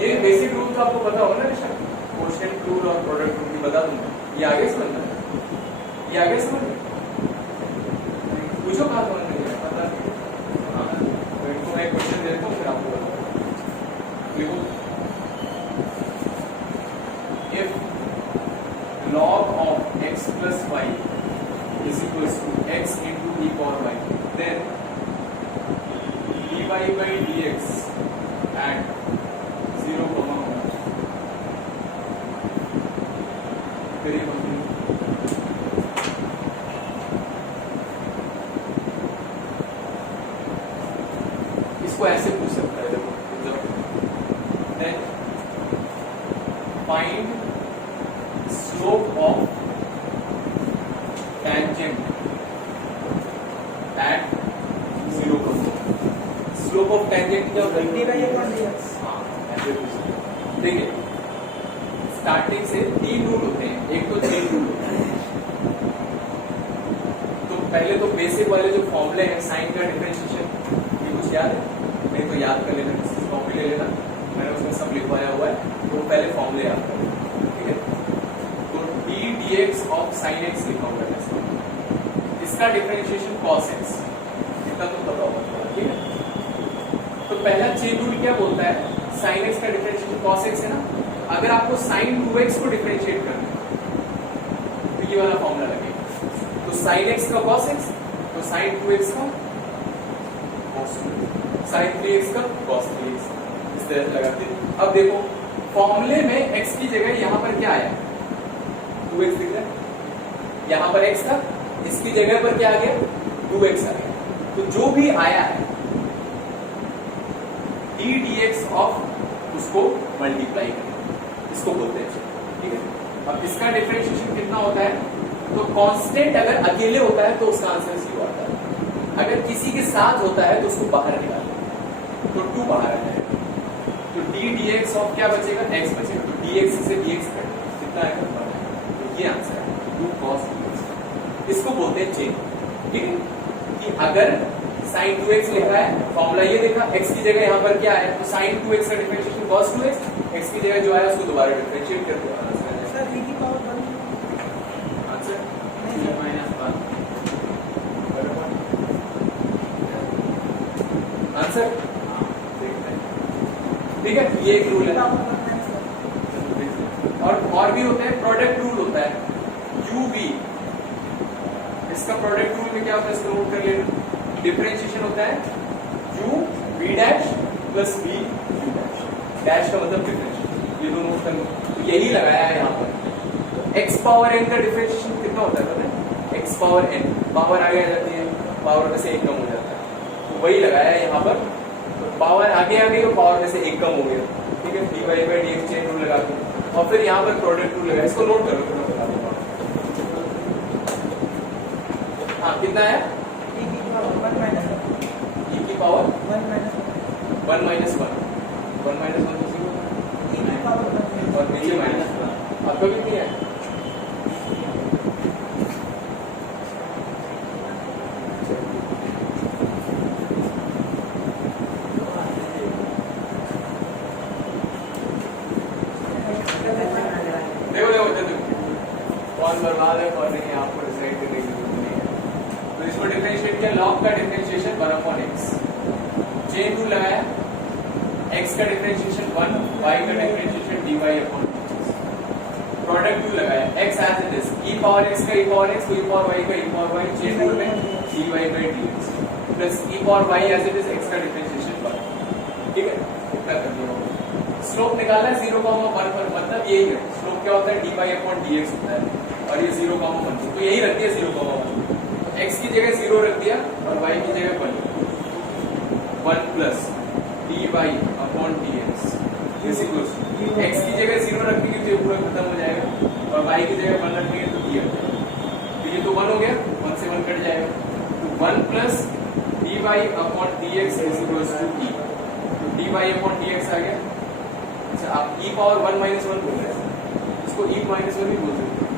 ये बेसिक रूल तो आपको पता होगा ना निशा क्वोशिएंट रूल और प्रोडक्ट रूल की बता दूंगा। ये आगे समझना ये आगे समझ पूछो कहाँ समझ नहीं है पता नहीं। हाँ तो इनको मैं क्वेश्चन देता हूँ फिर आपको बताऊँ। देखो if log of x plus y is equals to x into e power y then dy by dx at 0, फिर ये इसको ऐसे पूछ सकता है देखो then find slope of tangent at 0। Slope of tangent क्या होता है d by upon d x. हाँ ऐसे पूछ सकते हैं। देखिए स्टार्टिंग से 3 रूल होते हैं, एक तो चेन रूल होता है। तो पहले तो बेसिक वाले जो फॉर्मूले हैं साइन का डिफरेंशिएशन ये कुछ याद है नहीं तो याद कर लेना कॉपी ले लेना मैंने उसमें सब लिखवाया हुआ है तो पहले फॉर्मूले याद कर लेना ठीक है। तो D D x of sine x लिखा हुआ है इसका डिफरेंशिएशन कॉस एक्स इतना तो पता होगा ठीक है। तो पहला चेन रूल क्या बोलता है साइन एक्स का डिफरेंशिएशन कॉस एक्स है ना। अगर आपको sin 2x को डिफरेंशिएट करना है तो ये वाला फॉर्मूला लगेगा। तो sin x का cos x तो sin 2x का cos 2x sin 3x का cos 3x इस तरह से लगाते हैं। अब देखो फॉर्मूले में x की जगह यहां पर क्या आया 2x दिख रहा है यहां पर x था इसकी जगह पर क्या आ गया 2x आ गया। तो जो भी आया है d dx ऑफ उसको मल्टीप्लाई करें इसको बोलते हैं ठीक है। अब इसका डिफरेंशिएशन कितना होता है तो कांस्टेंट अगर अकेले होता है तो उसका आंसर 0 आता है। अगर किसी के साथ होता है तो उसको बाहर निकालें तो 2 बाहर आ जाएगा। तो d dx ऑफ क्या बचेगा x बचेगा तो dx से dx कट कितना आएगा 1। तो ये आंसर है 2 cos 2x। इसको बोलते हैं चेन ठीक है कि अगर sin 2x लिखा है फॉर्मूला ये देखा x की जगह यहाँ पर क्या है तो sin 2x का डिफरेंशिएशन cos 2x x की जगह जो आया उसको दोबारा डिफरेंशिएट कर दो सर e की पावर 1 आंसर नहीं सर आंसर ठीक है ये एक रूल है। और भी होते हैं प्रोडक्ट रूल होता है UV इसका प्रोडक्ट रूल में क्या होता है इसको नोट कर लेना। डिफरेंशिएशन होता है u v dash plus v u dash dash का मतलब डिफरेंशिएशन ये दोनों तो यही लगाया है यहाँ पर। x पावर n का डिफरेंशिएशन कितना होता है पता है x पावर n पावर आगे आ जाती है पावर में से 1 कम हो जाता है तो वही लगाया है यहाँ पर। तो पावर आगे आ गई तो पावर में से 1 कम हो गया ठीक है dy by dx chain rule लगा दो और फिर यहाँ पर प्रोडक्ट रूल लगा इसको नोट करो मैं बता दूंगा। हाँ कितना है e की पावर 1 माइनस e की पावर 1 माइनस 1 तो 0 और नीचे माइनस अब कभी नहीं है। कौन बर्बाद है कौन नहीं आपको डिसाइड करने की जरूरत नहीं है। तो इसको डिफरेंशिएट किया, लॉग का डिफरेंशिएशन 1/x, चेन रूल लगाया, x का डिफरेंशिएशन 1, y का डिफरेंशिएशन dy/, प्रोडक्ट रूल लगाया, x as it is e power x का e power x, e power y का e power y, chain rule में dy/dx plus e power y as it is x का डिफरेंशिएशन 1। ठीक है, इतना कर दिया। स्लोप निकालना है 0,1 पर, मतलब यही है स्लोप क्या होता है dy/dx होता है और ये 0,1 तो यही रख दिया 0,1, x की जगह 0 रख दिया और y की जगह 1 plus dy/dx is equals x की जगह 0 रखेंगे तो ये पूरा खत्म हो जाएगा और y की जगह 1 रखेंगे तो d तो ये तो 1 हो गया, 1 से 1 कट जाएगा तो 1 plus dy/dx is equals to e, तो dy/dx आ गया। अच्छा आप e पावर 1 माइनस 1 बोल रहे हैं, इसको e माइनस 1 भी बोल सकते हैं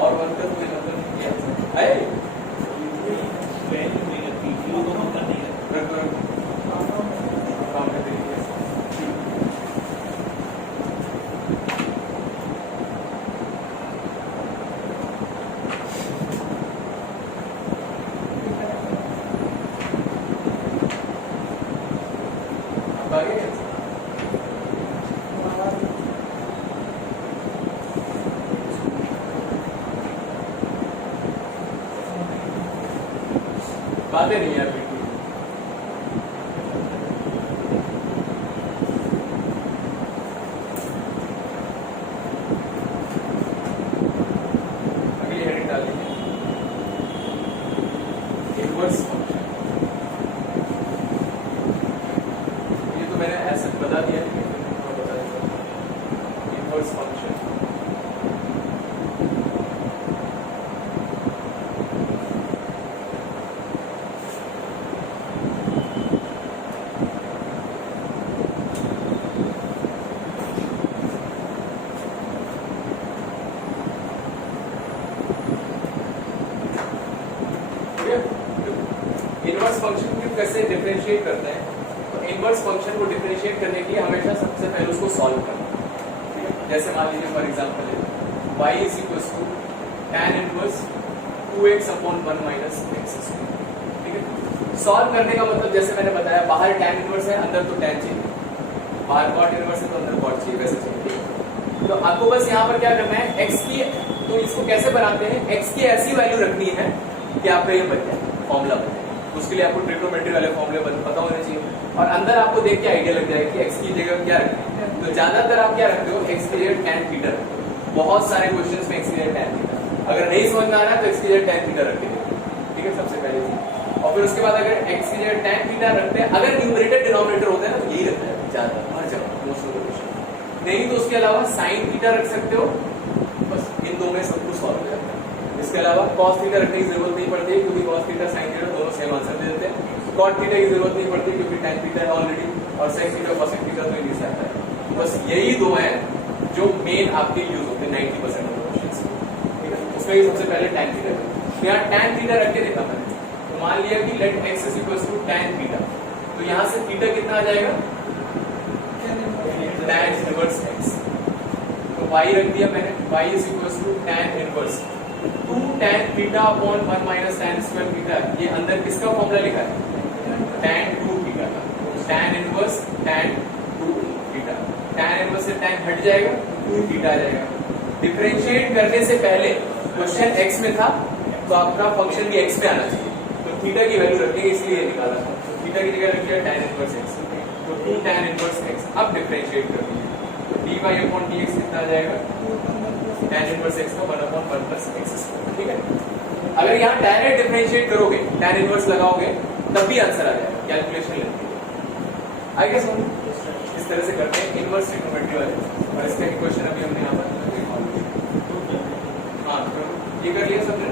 और 1 का कोई मतलब नहीं किया है वैल्यू नहीं लगती, वो दोनों का नहीं है। रख काम करते हैं। अब आगे बातें नहीं है बिल्कुल। अगली हेडिंग डाल दीजिए, इनवर्स फंक्शन। ये तो मैंने ऐसे बता दिया है, इनवर्स फंक्शन इनवर्स फंक्शन को कैसे डिफरेंशिएट करते हैं। तो इनवर्स फंक्शन को डिफरेंशिएट करने के लिए हमेशा सबसे पहले उसको सॉल्व करना, ठीक है। जैसे मान लीजिए फॉर एग्जांपल है y is equals to tan inverse 2x/1 minus x², ठीक है। सॉल्व करने का मतलब जैसे मैंने बताया, बाहर tan इनवर्स है, अंदर तो tan चाहिए, बाहर cot इनवर्स है तो अंदर cot चाहिए, वैसे चाहिए। तो आपको बस यहाँ पर क्या करना है, x की, तो इसको कैसे बनाते हैं, x की ऐसी वैल्यू रखनी है कि आपका ये बन जाए, फॉर्मूला बन जाए। उसके लिए आपको ट्रिग्नोमेट्री वाले फॉर्मूले पता होने चाहिए और अंदर आपको देख के आइडिया लग जाएगा कि x की जगह क्या रखना है। तो ज्यादातर आप क्या रखते हो, x की जगह tan थीटा रखते हो। बहुत सारे क्वेश्चंस में x की जगह tan थीटा, अगर नहीं समझ में आ रहा है तो x की जगह tan थीटा रख देंगे, ठीक है, सबसे पहले चीज। और फिर उसके बाद अगर x की जगह tan थीटा रखते हैं, अगर न्यूमरेटर डिनोमिनेटर होता है ना तो यही रहता है ज्यादा हर जगह मोस्ट ऑफ द क्वेश्चन। नहीं तो उसके अलावा sin थीटा रख सकते हो, बस इन दो में सब कुछ सॉल्व हो जाता है। इसके अलावा cos थीटा रखने की जरूरत नहीं पड़ती क्योंकि cos थीटा sin थीटा दोनों सेम आंसर दे देते हैं। cot थीटा की जरूरत नहीं पड़ती क्योंकि tan थीटा है ऑलरेडी, और sin थीटा cosec थीटा तो इजी आता है। बस यही दो हैं जो मेन आपके यूज होते हैं 90% ऑफ क्वेश्चंस, ठीक है। उसमें सबसे पहले tan थीटा, तो यहाँ tan थीटा रख के देखा मैंने। तो मान लिया कि let x is equal to tan theta, तो यहाँ से थीटा कितना आ जाएगा, tan इनवर्स x। तो y रख दिया मैंने, y is equal to tan inverse 2 tan theta upon 1 minus tan square theta. ये अंदर किसका फॉर्मूला लिखा है, tan 2 थीटा का, tan inverse tan 2 theta. tan inverse से tan हट जाएगा, 2 थीटा आ जाएगा। डिफरेंशिएट करने से पहले क्वेश्चन x में था तो आपका फंक्शन भी x में आना चाहिए, तो थीटा की वैल्यू रखेंगे इसलिए निकाला था। तो थीटा की जगह रख दिया tan इनवर्स x, तो 2 tan इनवर्स x। अब डिफरेंशिएट कर दीजिए, तो dy/dx कितना आ जाएगा, tan इनवर्स x का 1/1 प्लस x², ठीक है। अगर यहाँ डायरेक्ट डिफरेंशिएट करोगे, tan इनवर्स लगाओगे, तब भी आंसर आ जाएगा, कैलकुलेशन लगती है। आई गेस इस तरह से करते हैं इनवर्स ट्रिग्नोमेट्री वाले, और इसका इक्वेशन अभी हमने यहाँ पर हाँ ये कर लिया सबने।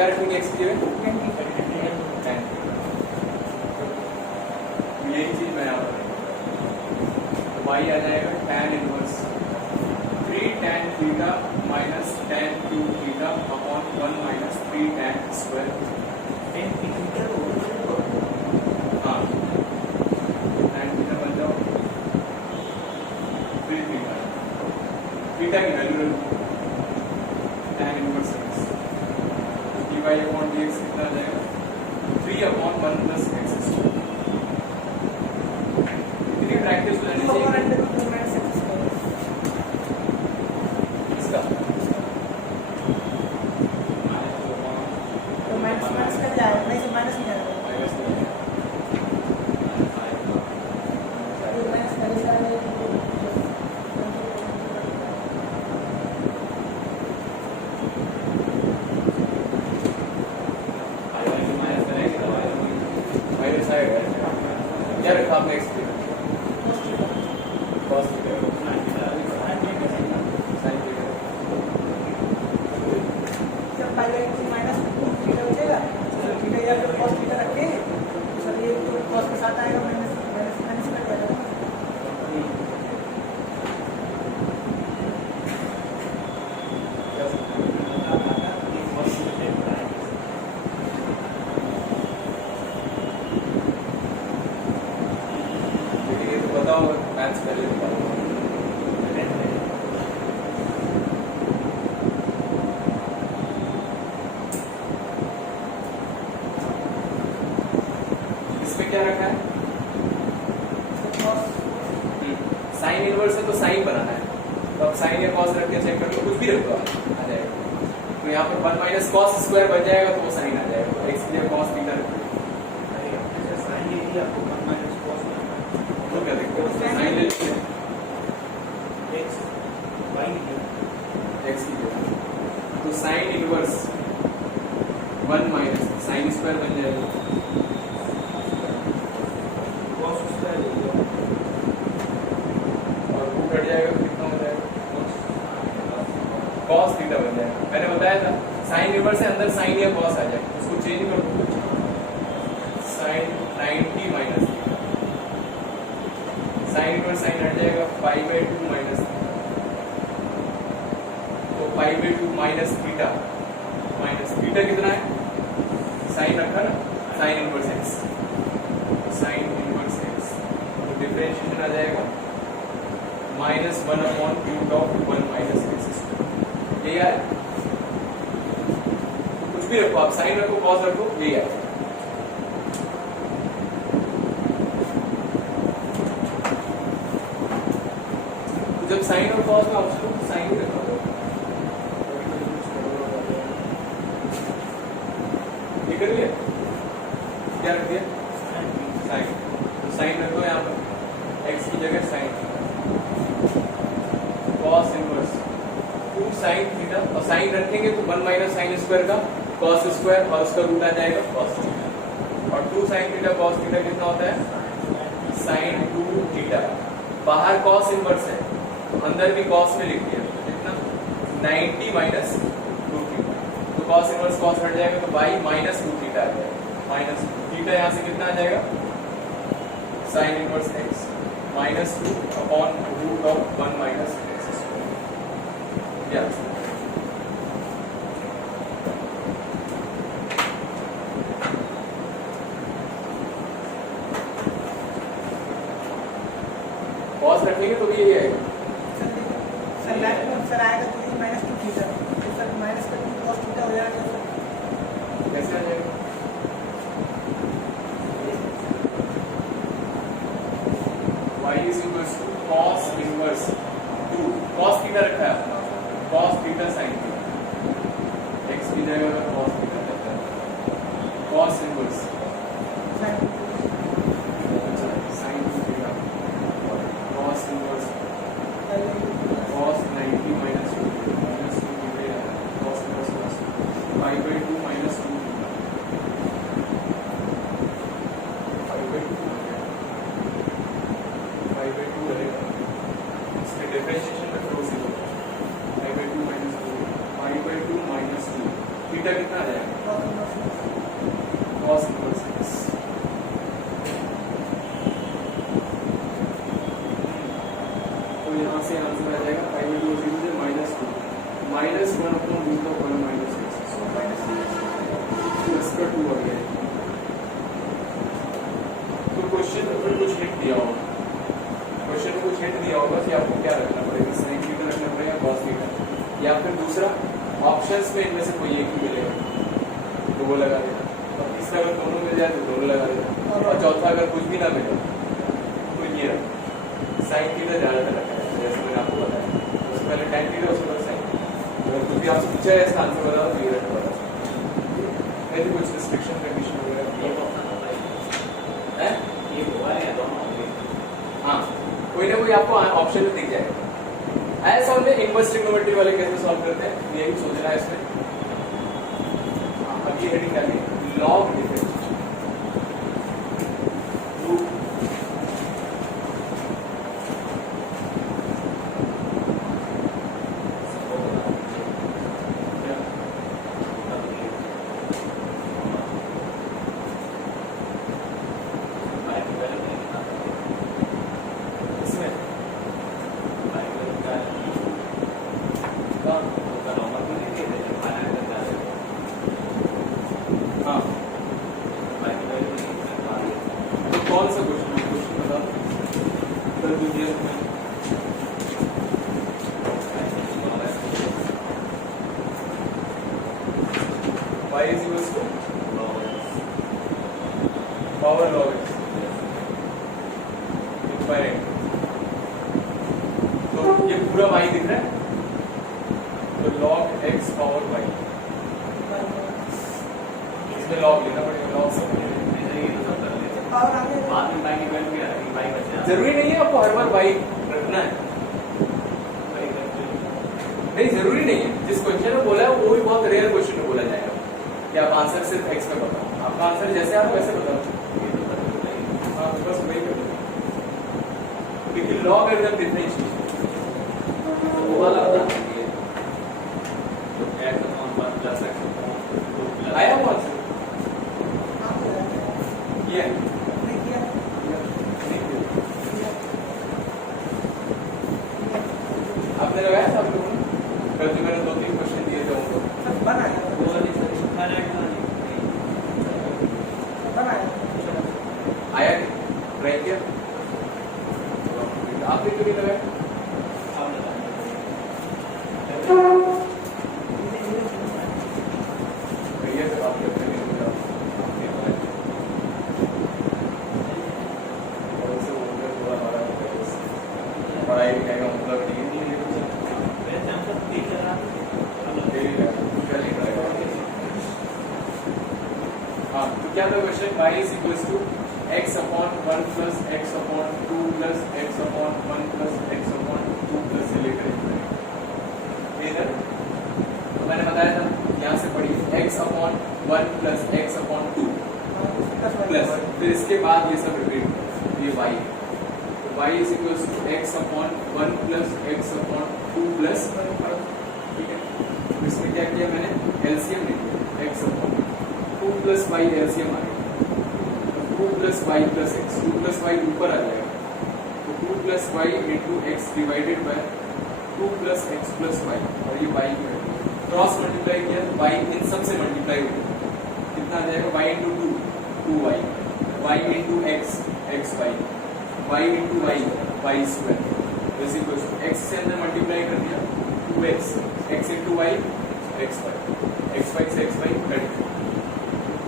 क्या रखेंगे x की जगह? 10 tan। यही चीज मैं यहाँ पर y आ जाएगा tan inverse 3 tan theta minus tan cube theta upon 1 minus 3 tan square. हाँ tan थीटा बन जाओ 3 थीटा थीटा की value tan inverse x dy upon dx कितना आ जाएगा 3 अपॉन 1 प्लस x स्क्वायर। इतनी प्रैक्टिस हो जानी चाहिए इसका। तो माइनस कर जाएगा, नहीं तो माइनस नहीं जाएगा। तो माइनस कर जाएगा। क्या रखा आपने x की cos थीटा sin थीटा जब पाई बाई 2 माइनस 2 थीटा बचेगा, तो थीटा या फिर cos थीटा रख के, सर ये तो cos के साथ आएगा, माइनस माइनस माइनस कट जाएगा। लेकिन ये तो बताओ मैथ्स पहले बताओ। इसमें क्या रखा है? साइन इनवर्स है तो साइन बनाना है, तो अब साइन या कॉस रख के चेक कर लो, कुछ भी रख दो आ जाएगा। तो यहाँ पर 1 माइनस कॉस स्क्वायर बन जाएगा तो वो साइन आ जाएगा। एक्स के लिए कॉस थीटा रख दो। तो क्या देखते हो? साइन ले लीजिए एक्स की जगह, तो sine inverse 1 minus sine square बन जाएगा और वो कट जाएगा, कितना हो जाएगा? कॉस थीटा बन जाएगा। मैंने बताया था साइन इनवर्स है, अंदर साइन या कॉस आ जाएगा, उसको चेंज कर दो। Sine 90 minus sine inverse sine हट जाएगा, पाई बाई 2 माइनस, तो पाई बाई 2 माइनस थीटा कितना है? साइन रखा ना, sign inverse x, sign inverse x, तो डिफरेंशिएशन आ जाएगा minus 1 upon cube of 1 minus x square. ये यार कुछ भी रखो आप, साइन रखो कॉस रखो, ये यार जब साइन और कॉस में ऑप्शन हो तो साइन ही रखा होगा। ये कर लिया, क्या रख दिया? साइन। तो साइन रख दो यहाँ पर, एक्स की जगह sine, cos inverse 2 sine theta, और साइन रखेंगे तो 1 माइनस साइन स्क्वायर का कॉस स्क्वायर और उसका रूट आ जाएगा कॉस थीटा, और 2 साइन थीटा कॉस थीटा कितना होता है? Sine 2 theta. बाहर कॉस इनवर्स है, अंदर भी कॉस में लिख दिया, कितना? 90 माइनस 2 थीटा, तो कॉस इनवर्स कॉस हट जाएगा, तो बाई माइनस 2 थीटा आ जाएगा, माइनस थीटा यहाँ से कितना आ जाएगा? Sine inverse x minus 2 upon root of 1 minus x square. Cos रखेंगे तो भी यही आएगा। सर लेफ्ट में सर आएगा तो ये माइनस 2 थीटा, तो सर माइनस का 2 cos थीटा हो जाएगा। सर कैसे आ जाएगा? y is equals to cos inverse 2 cos theta रखा है, cos theta sin theta, x की जगह पर cos थीटा रहता है, cos inverse sin theta, cos inverse cos 90 minus 2 theta, cos inverse cos pi by 2 minus 2 pi by 2 pi by 2 रहेगा, इसके डिफरेंशिएशन में क्लोज ही होगा, pi by 2 minus 2 pi by 2 minus 2 theta कितना आ जाएगा? cos inverse x। तो यहाँ से आंसर आ जाएगा 5 into 0 से -2 -1 upon root of 1 minus x. So minus इसका 2 आ गया। तो क्वेश्चन में फिर कुछ हिंट दिया होगा, क्वेश्चन में कुछ हिंट दिया होगा कि आपको क्या रखना पड़ेगा, sin थीटा रखना पड़ेगा cos थीटा, या फिर दूसरा ऑप्शंस में इनमें से कोई एक ही मिलेगा तो वो लगा देगा, और तीसरा अगर दोनों मिल जाए तो दोनों लगा देगा, और चौथा अगर कुछ भी ना मिले तो ये रखा sin थीटा ज्यादातर रखा है जैसे मैंने आपको बताया। उससे पहले tan थीटा, उसके बाद sin थीटा। अगर कुछ भी आपसे पूछा है इसका आंसर बताओ तो ये रख बता सकते। ऐसे कुछ रिस्ट्रिक्शन कंडीशन वगैरह है, ये हुआ है दोनों हाँ कोई ना कोई आपको ऑप्शन में दिख जाएगा। ऐसा हमने इनवर्स ट्रिग्नोमेट्री वाले कैसे सॉल्व करते हैं यही सोचना है इसमें। अब ये हेडिंग डालिए लॉग डिफरेंशिएशन। हाँ तो कौन सा क्वेश्चन है, क्वेश्चन बता कर दीजिए इसमें। y is equals to power log x infinite। तो ये पूरा y दिख रहा है तो log x पावर y, इसमें log लेना पड़ेगा, log से पावर आ गया। बाद में बाई इक्वल क्या है, बाई बचा जरूरी नहीं है आपको हर बार y रखना है, नहीं जरूरी नहीं है। जिस क्वेश्चन में बोला है वो भी बहुत रेयर क्वेश्चन में बोला जाएगा कि आप आंसर सिर्फ x में बताओ, आपका आंसर जैसे आप वैसे बताओ। हाँ बस वही कर क्योंकि लॉग एकदम डिफरेंशिएशन वो वाला बता दीजिए तो x upon 1 plus x upon 2 plus आया वो आंसर हाँ, ये नहीं किया। आपने लगाया था आप लोगों ने कल जो मैंने 2-3 क्वेश्चन दिए थे उनको सब बना गया, वो वाली से लिखा जाएगा नहीं बना गया। आया नहीं ट्राई किया आपने क्यों नहीं लगाया? आप बताइए भैया से बात करते हैं पढ़ाई लिखाई का मतलब नहीं है। वैसे हम सब ठीक है हाँ तो क्या था question, y is equals to x upon 1 plus x upon 2 plus x upon 1 plus x upon 2 plus से लेकर इधर तो मैंने बताया था यहाँ से पढ़िए x upon 1 plus x upon 2 plus फिर इसके बाद ये सब रिपीट ये y तो y is equals to x upon 1 plus x upon 2 plus ठीक है। तो इसमें क्या किया मैंने एलसीएम ले लिया x upon 2 plus y LCM आ गया 2 plus y plus x 2 plus y ऊपर आ जाएगा तो 2 plus y into x divided by 2 plus x plus y और ये y की वैल्यू क्रॉस मल्टीप्लाई किया तो y इन सब से मल्टीप्लाई हो गया कितना आ जाएगा y into 2 2y y into x xy y into y y square is equal to x से अंदर मल्टीप्लाई कर दिया 2x x into y xy xy से xy cut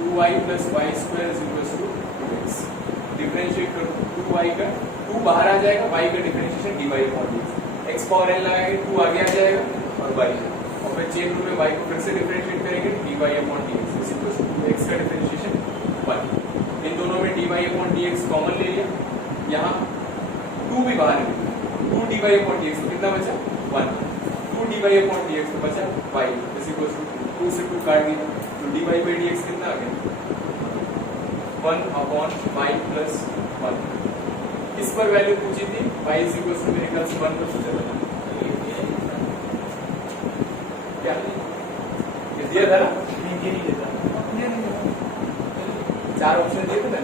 2y plus y square is equals to 2x differentiate करो 2y का 2 बाहर आ जाएगा y का differentiation dy upon dx x power n लगाएंगे 2 आगे आ जाएगा और y और फिर चेन रूल में y को फिर से डिफरेंशिएट करेंगे dy upon dx is equals to x का डिफरेंशिएशन 1 इन दोनों में dy upon dx कॉमन ले लिया यहाँ 2 भी बाहर निकला 2 dy upon dx तो कितना बचा 1 2 dy upon dx तो बचा y is equals to 2 से 2 काट दिया तो dy by dx कितना आ गया 1 upon y plus 1 इस पर वैल्यू पूछी थी y is equals to मेरे ख्याल से 1 पर पूछा था क्या ये दिया था ना नहीं देता 4 ऑप्शन दिए थे ना,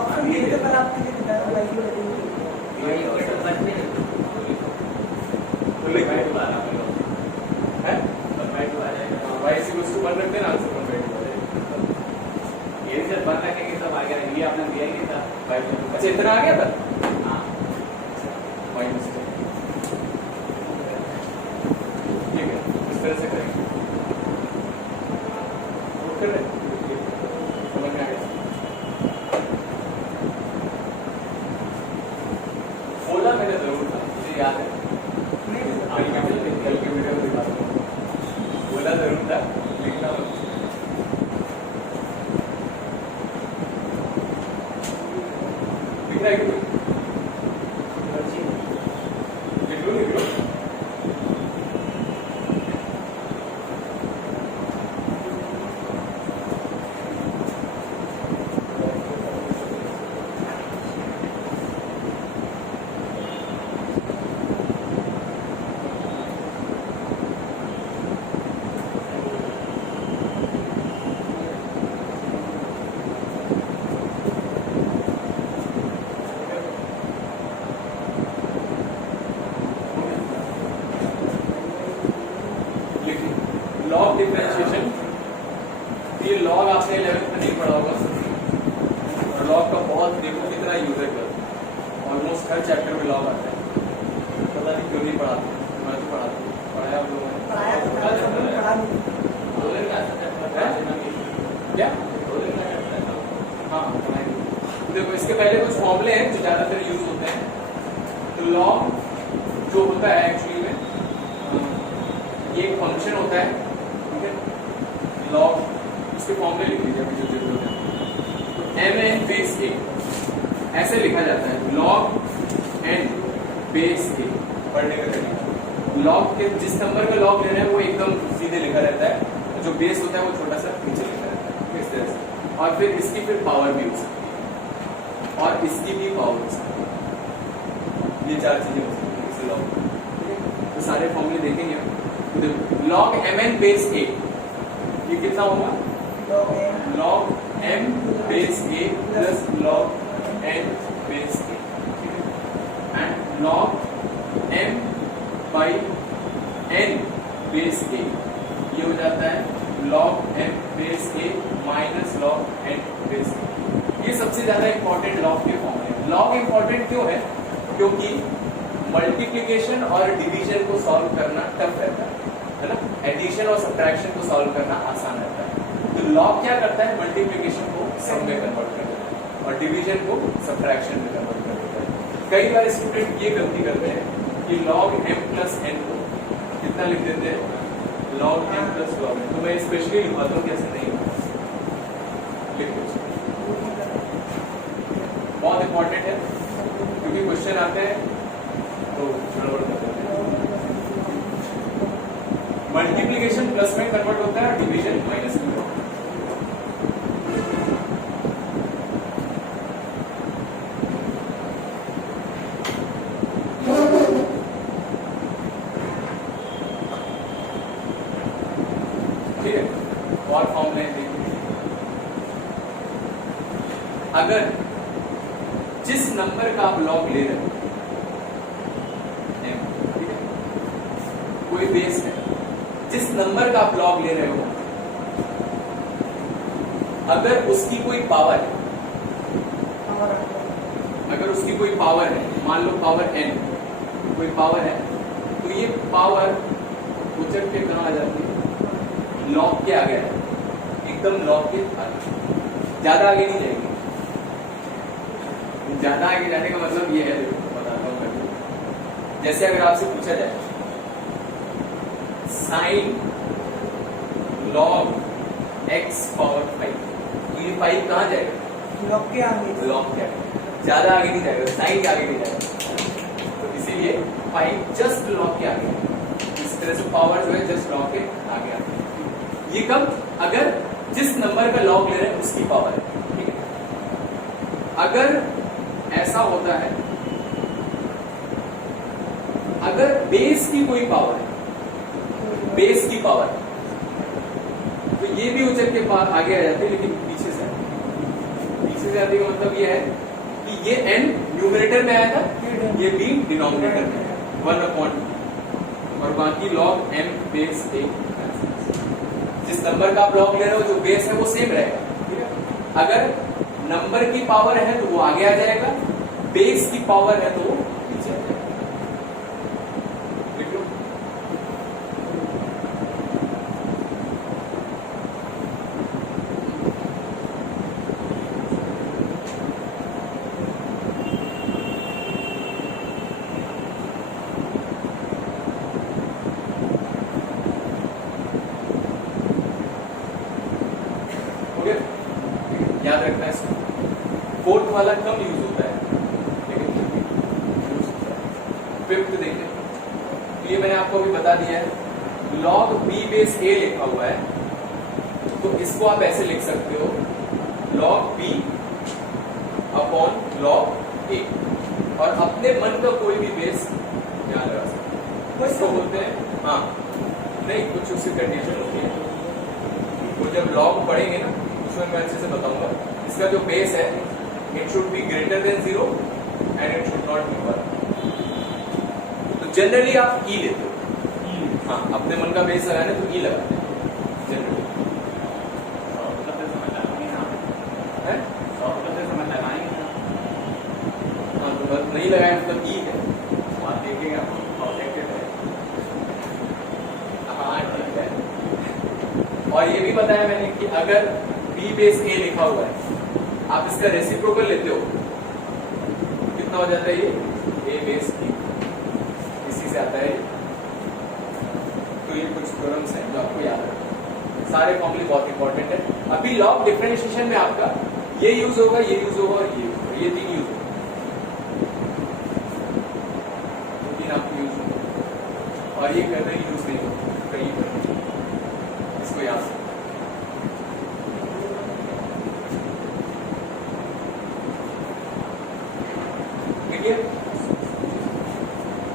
ऑप्शन दिए थे पर आपके लिए बताया वाला ये वही ऑर्डर बनते हैं तो लिख है है y is equals to 1 रखते हैं ना, आंसर 1/2 आ जाएगा। ये जब बन रखेंगे तब आ गया, ये आपने दिया ही नहीं था। अच्छा इतना आ गया था हाँ माइनस, ठीक है इस तरह से करेंगे। नोट कर रहे हैं? समझ में आ गया? बोला मैंने जरूर था, मुझे याद है, आगे कल के वीडियो में दिखा दूंगा, बोला जरूर था, लिखना मत। लिख रहा है कि नहीं? लिख लो लिख लो। लॉग डिफरेंशिएशन, ये लॉग आपने 11th में नहीं पढ़ा होगा, और लॉग का बहुत देखो कितना यूज है कर, ऑलमोस्ट हर चैप्टर में लॉग आता है, पता नहीं क्यों नहीं पढ़ाते, मैं तो पढ़ाया आप लोगों ने, पढ़ाया तो था, सब लोग पढ़ा नहीं। क्या हाँ पढ़ाएंगे। देखो इसके पहले कुछ फॉर्मूले हैं जो ज्यादातर यूज होते हैं। तो लॉग जो होता है एक्चुअली में ये एक फंक्शन होता है, ठीक है, लॉग इसके फॉर्मूले लिख लीजिए अभी जो जरूरत है। तो mn बेस a ऐसे लिखा जाता है, लॉग n बेस a पढ़ने का तरीका। लॉग के जिस नंबर का लॉग लेना है वो एकदम सीधे लिखा रहता है, जो बेस होता है वो छोटा सा नीचे लिखा रहता है, इस तरह से। और फिर इसकी फिर पावर भी हो सकती है और इसकी भी पावर हो सकती है, ये 4 चीजें हो सकती है इस लॉग। तो सारे फॉर्मूले देखेंगे हम। लॉग mn बेस a ये कितना होगा, log m base a plus log n base a, and log m by n base a ये हो जाता है log m base a minus log n base a। ये सबसे ज्यादा इंपॉर्टेंट लॉग के फॉर्मूले हैं। लॉग इंपॉर्टेंट क्यों है, क्योंकि मल्टीप्लिकेशन और डिवीजन को सॉल्व करना टफ रहता है ना, एडिशन और सब्ट्रैक्शन को सॉल्व करना आसान रहता है। तो लॉग क्या करता है, मल्टीप्लिकेशन को सम में कन्वर्ट कर देता है और डिवीजन को सब्ट्रैक्शन में कन्वर्ट कर देता है। कई बार स्टूडेंट ये गलती करते हैं कि लॉग m प्लस n को कितना लिख देते हैं, log m plus log n। तो मैं स्पेशली लिखवाता हूँ कैसे नहीं लिख दो, बहुत इंपॉर्टेंट है क्योंकि क्वेश्चन आते हैं तो गड़बड़ कर देते हैं। मल्टीप्लिकेशन प्लस में कन्वर्ट होता है, डिवीजन माइनस में। ठीक है, और फॉर्मूले देखिए, अगर जिस नंबर का आप लॉग ले रहे हो, ठीक है, कोई बेस है, जिस नंबर का आप लॉग ले रहे हो, अगर उसकी कोई पावर है, अगर उसकी कोई पावर है, मान लो पावर n, कोई पावर है, तो ये पावर उचक के कहां आ जाती है, लॉग के आगे है, एकदम लॉग के आगे, ज्यादा आगे नहीं जाएगी। ज्यादा आगे जाने का मतलब ये है, देखो बताता हूं मैं, जैसे अगर आपसे पूछा जाए साइन लॉग x पावर 5, तो ये 5 कहां जाएगा, लॉग के आगे, लॉग के आगे, ज्यादा आगे नहीं जाएगा, साइन के आगे नहीं जाएगा। तो इसीलिए 5 जस्ट लॉग के आगे, इस तरह से पावर जो है जस्ट लॉग के आगे आती है। ये कब, अगर जिस नंबर का लॉग ले रहे हैं उसकी पावर है, ठीक है। अगर ऐसा होता है, अगर बेस की कोई पावर है, बेस की पावर, तो ये भी उचक के पास आगे आ जाते हैं, लेकिन पीछे से से ज्यादा का मतलब ये है कि ये n न्यूमरेटर में आया था, ये b डिनोमिनेटर में है 1/2 और बाकी log m बेस 1। जिस नंबर का आप log ले रहे हो जो बेस है वो सेम रहेगा, ठीक है। अगर नंबर की पावर है तो वो आगे आ जाएगा, बेस की पावर है तो वो पीछे आ जाएगा। लिख लो। याद रखना है इसको, फोर्थ वाला कम यूज होता है लेकिन फिफ्थ देखें, ये मैंने आपको अभी बता दिया है, log b बेस a लिखा हुआ है तो इसको आप ऐसे लिख सकते हो log b upon log a, और अपने मन का कोई भी बेस ध्यान रख सकते हो। इसको बोलते हैं, हाँ नहीं कुछ उसकी कंडीशन होती है, वो जब log पढ़ेंगे ना उसमें मैं अच्छे से बताऊंगा। इसका जो बेस है it should be greater than 0 and it should not be 1। तो जनरली आप ई लेते हो, हाँ अपने मन का बेस लगाना तो ई लगाते हैं जनरली। हाँ तो बस नहीं लगाए मतलब ई है, आप देखेंगे आपको ऑब्जेक्टिव है। हाँ ठीक है। और ये भी बताया मैंने कि अगर b बेस a लिखा हुआ है आप इसका रेसिप्रोकल लेते हो कितना हो जाता है ये a बेस b, इसी से आता है। तो ये कुछ थ्योरम्स हैं जो आपको याद रखना, सारे फॉर्मूले बहुत इंपॉर्टेंट है। अभी लॉग डिफरेंशिएशन में आपका ये यूज होगा, ये यूज होगा और ये यूज होगा, ये तीन यूज होगा, तीन आपको यूज होगा और ये करना यूज नहीं होगा कहीं पर, इसको याद रखना।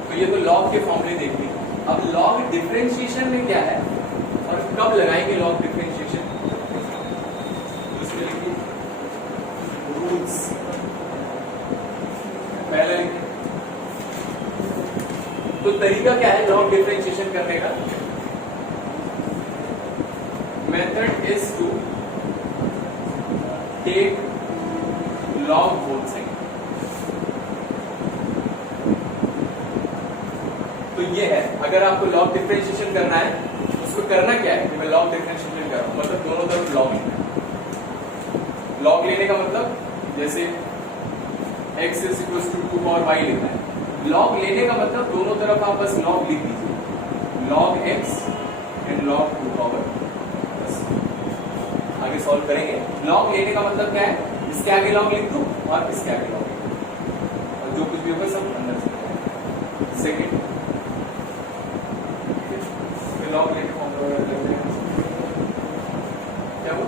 तो ये तो लॉग के फॉर्मूले देख लिए। अब लॉग डिफरेंशिएशन में क्या है और कब लगाएंगे लॉग डिफरेंशिएशन, उसमें लिखिए रूल्स। पहले लिखिए तो तरीका क्या है लॉग डिफरेंशिएशन करने का, method is to take log both side. तो ये है, अगर आपको लॉग डिफरेंशिएशन करना है उसको करना क्या है कि मैं लॉग डिफरेंशिएशन कर रहा हूं, मतलब दोनों तरफ लॉग लेना है। लॉग लेने का मतलब जैसे x is equal to 2 power y लेना है, लॉग लेने का मतलब दोनों तरफ आप बस लॉग लिख दीजिए, log x and log 2 power, बस आगे सॉल्व करेंगे। लॉग लेने का मतलब क्या है, इसके आगे लॉग लिख दो और इसके आगे लॉग लिख दो और जो कुछ भी होगा सब अंदर से सेकेंड लॉग लेके क्या वो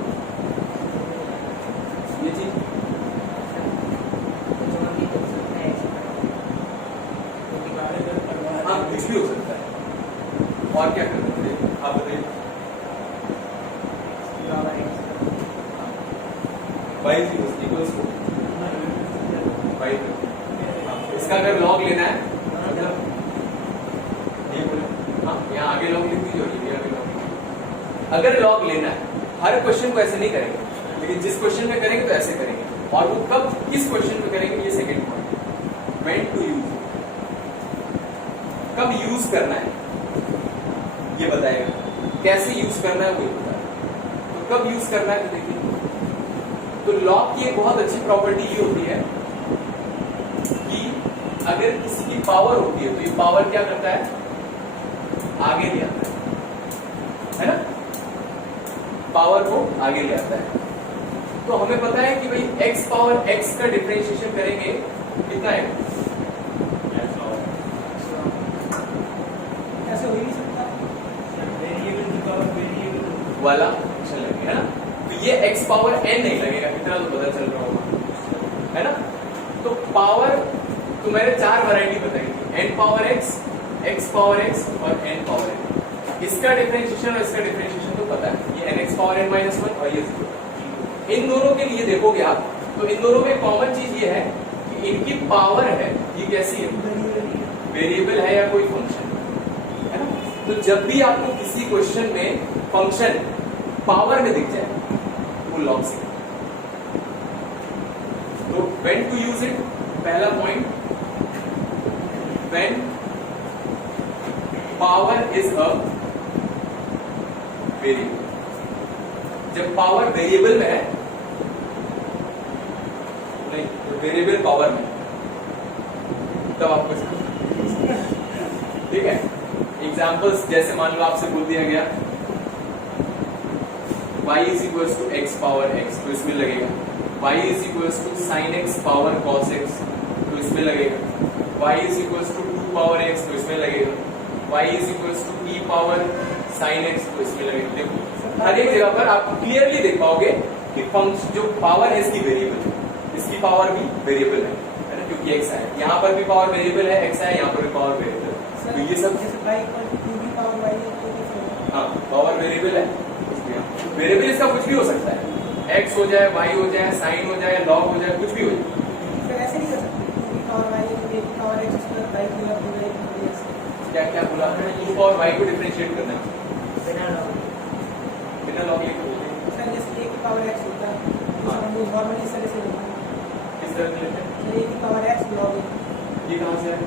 ये चीज हाँ कुछ भी हो सकता है। और क्या कर सकते हैं आप बताइए, इसका अगर लॉग लेना है मतलब ये बोले, हाँ यहाँ आगे लॉग लिख दीजिए और ये आगे लॉग। अगर लॉग लेना है हर क्वेश्चन को ऐसे नहीं करेंगे, लेकिन जिस क्वेश्चन में करेंगे तो ऐसे करेंगे, और वो कब किस क्वेश्चन में करेंगे ये सेकंड पॉइंट है। व्हेन टू यूज, कब यूज करना है ये बताएगा, कैसे यूज करना है वो बताएगा। तो कब यूज करना है तो देखिए, तो लॉग की एक बहुत अच्छी प्रॉपर्टी ये होती है कि अगर किसी की पावर होती है तो ये पावर क्या करता है, आगे ले आता है ना, पावर को आगे ले आता है। तो हमें पता है कि भाई x पावर x का डिफरेंशिएशन करेंगे कितना है, ऐसे हो ही नहीं सकता, वेरिएबल की पावर वेरिएबल वाला फंक्शन लगेगा ना, तो ये x पावर n नहीं लगेगा, इतना तो पता चल रहा होगा है ना। तो पावर तो मैंने 4 वैरायटी बताई थी, n power x, x power x और n पावर n। इसका डिफरेंशिएशन और इसका डिफरेंशिएशन तो पता है, ये nx पावर n -1 और ये 0। इन दोनों के लिए देखोगे आप तो इन दोनों में कॉमन चीज ये है कि इनकी पावर है ये कैसी है, वेरिएबल है या कोई फंक्शन है ना। तो जब भी आपको किसी क्वेश्चन में फंक्शन पावर में दिख जाए वो लॉग से। तो व्हेन टू यूज इट, पहला point, when power is a variable. जब पावर वेरिएबल में है, नहीं तो वेरिएबल पावर में, तब आपको ठीक है। एग्जाम्पल्स जैसे मान लो आपसे बोल दिया गया y is equal to x power x, तो इसमें लगेगा y is equal to sine x power cos x, तो इसमें लगेगा y is equal to 2 power x, तो इसमें लगेगा y is equal to e power sine x, तो इसमें लगेगा। देखो हर एक जगह पर आप क्लियरली देख पाओगे कि फंक्शन जो पावर है इसकी वेरिएबल है, इसकी पावर भी वेरिएबल है ना, क्योंकि x है। यहाँ पर भी पावर वेरिएबल है, x है, यहाँ पर भी पावर वेरिएबल है। तो ये सब हाँ पावर वेरिएबल है, वेरिएबल इसका कुछ भी हो सकता है, x हो जाए, y हो जाए, साइन हो जाए, लॉग हो जाए, कुछ भी हो जाए। ऐसे नहीं कर सकते पावर एक्स क्या क्या बोला आपने, 2 पावर y को डिफरेंशिएट करना है बिना लॉग लिखे बोलते हैं। जैसे एक पावर एक्स होता है, हम लोग नॉर्मली इस तरह से लेते हैं, किस तरह से लेते हैं, एक पावर एक्स लॉग ये कहाँ से है,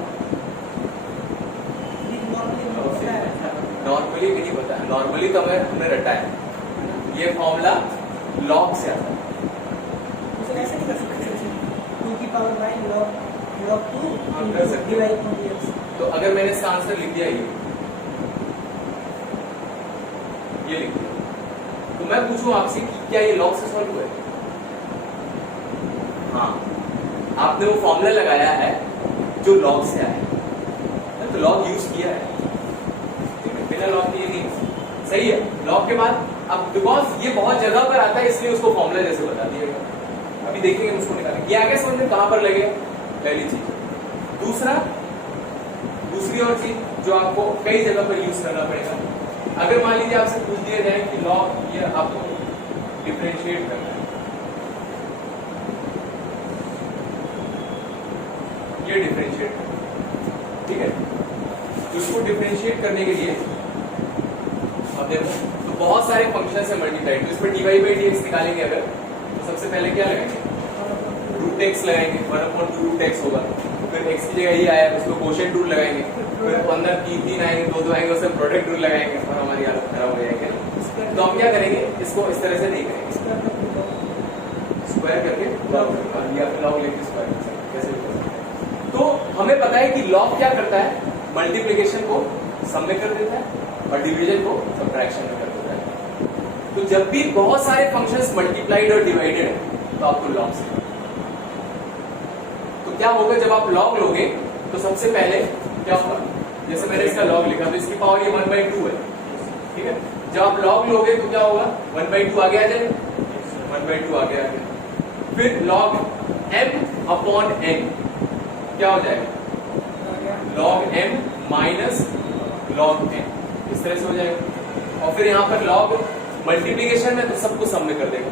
नॉर्मली भी नहीं पता है, नॉर्मली तो हमने रटा है, ये फॉर्मूला लॉग से आता है। ऐसे नहीं कर सकते 2 की पावर y log 2 कर सकते डिवाइड बाय dx। तो अगर मैंने इसका आंसर लिख दिया ये लिख दिया, तो मैं पूछूं आपसे कि क्या ये लॉग से सॉल्व हुआ है? हाँ, आपने वो फॉर्मूला लगाया है जो लॉग से आया, तो लॉग यूज किया है, बिना लॉग किए नहीं। सही है। लॉग के बाद अब बिकॉज ये बहुत जगह पर आता है इसलिए उसको फॉर्मूला जैसे बता दिया गया। अभी देखेंगे उसको निकालेंगे, ये आगे समझ में कहां पर लगे, पहली चीज। दूसरी और चीज जो आपको कई जगह पर यूज करना पड़ेगा, अगर मान लीजिए आपसे पूछ दिया जाए कि लॉग ये आपको डिफरेंशिएट करना है, ये डिफरेंशिएट ठीक है, उसको डिफरेंशिएट करने के लिए अब देखो तो बहुत सारे फंक्शन है मल्टीप्लाई, तो इसमें dy बाई dx निकालेंगे अगर, तो सबसे पहले क्या लगाएंगे, रूट एक्स लगाएंगे, 1/2 रूट एक्स होगा, फिर x की जगह ये आया उसको कोशेंट रूल लगाएंगे, फिर अंदर 3 आएंगे, 2 आएंगे, उसमें प्रोडक्ट रूल लगाएंगे और हमारी हालत खराब हो जाएगी। तो हम क्या करेंगे, इसको इस तरह से नहीं करेंगे, स्क्वायर करके या फिर लॉग लेके स्क्वायर कर सकते, कैसे भी कर सकते हैं। तो हमें पता है कि लॉग क्या करता है, मल्टीप्लिकेशन को सम में कर देता है और डिवीजन को सबट्रैक्शन में कर देता है। तो जब भी बहुत सारे फंक्शंस मल्टीप्लाइड और डिवाइडेड है तो आपको लॉग से, तो क्या होगा जब आप लॉग लोगे तो सबसे पहले क्या होगा, जैसे मैंने इसका लॉग लिखा तो इसकी पावर ये 1/2 है, ठीक है। जब आप लॉग लोगे तो क्या होगा, 1/2 आगे आ जाए, 1/2 आगे आ गया, फिर लॉग m अपॉन n क्या हो जाएगा, log m minus log n, इस तरह से हो जाएगा। और फिर यहाँ पर लॉग मल्टीप्लिकेशन है तो सबको सम में कर देगा,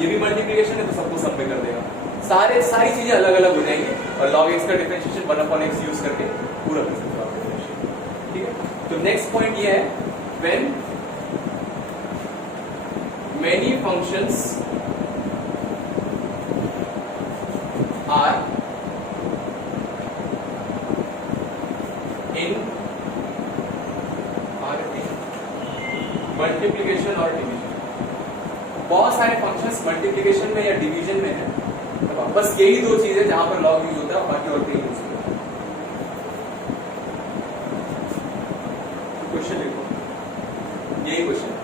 ये भी मल्टीप्लिकेशन है तो सबको सम में कर देगा, सारी चीजें अलग अलग हो जाएंगी और log x का डिफरेंशिएशन 1/x यूज करके पूरा कर सकते हो, ठीक है। तो नेक्स्ट पॉइंट ये है, when many functions are in multiplication और डिवीजन, बहुत सारे फंक्शंस मल्टीप्लिकेशन में या डिवीजन में है, तो बस यही 2 चीजें जहां पर लॉग यूज होता है, बाकी और कहीं यूज होता है। क्वेश्चन देखो, यही क्वेश्चन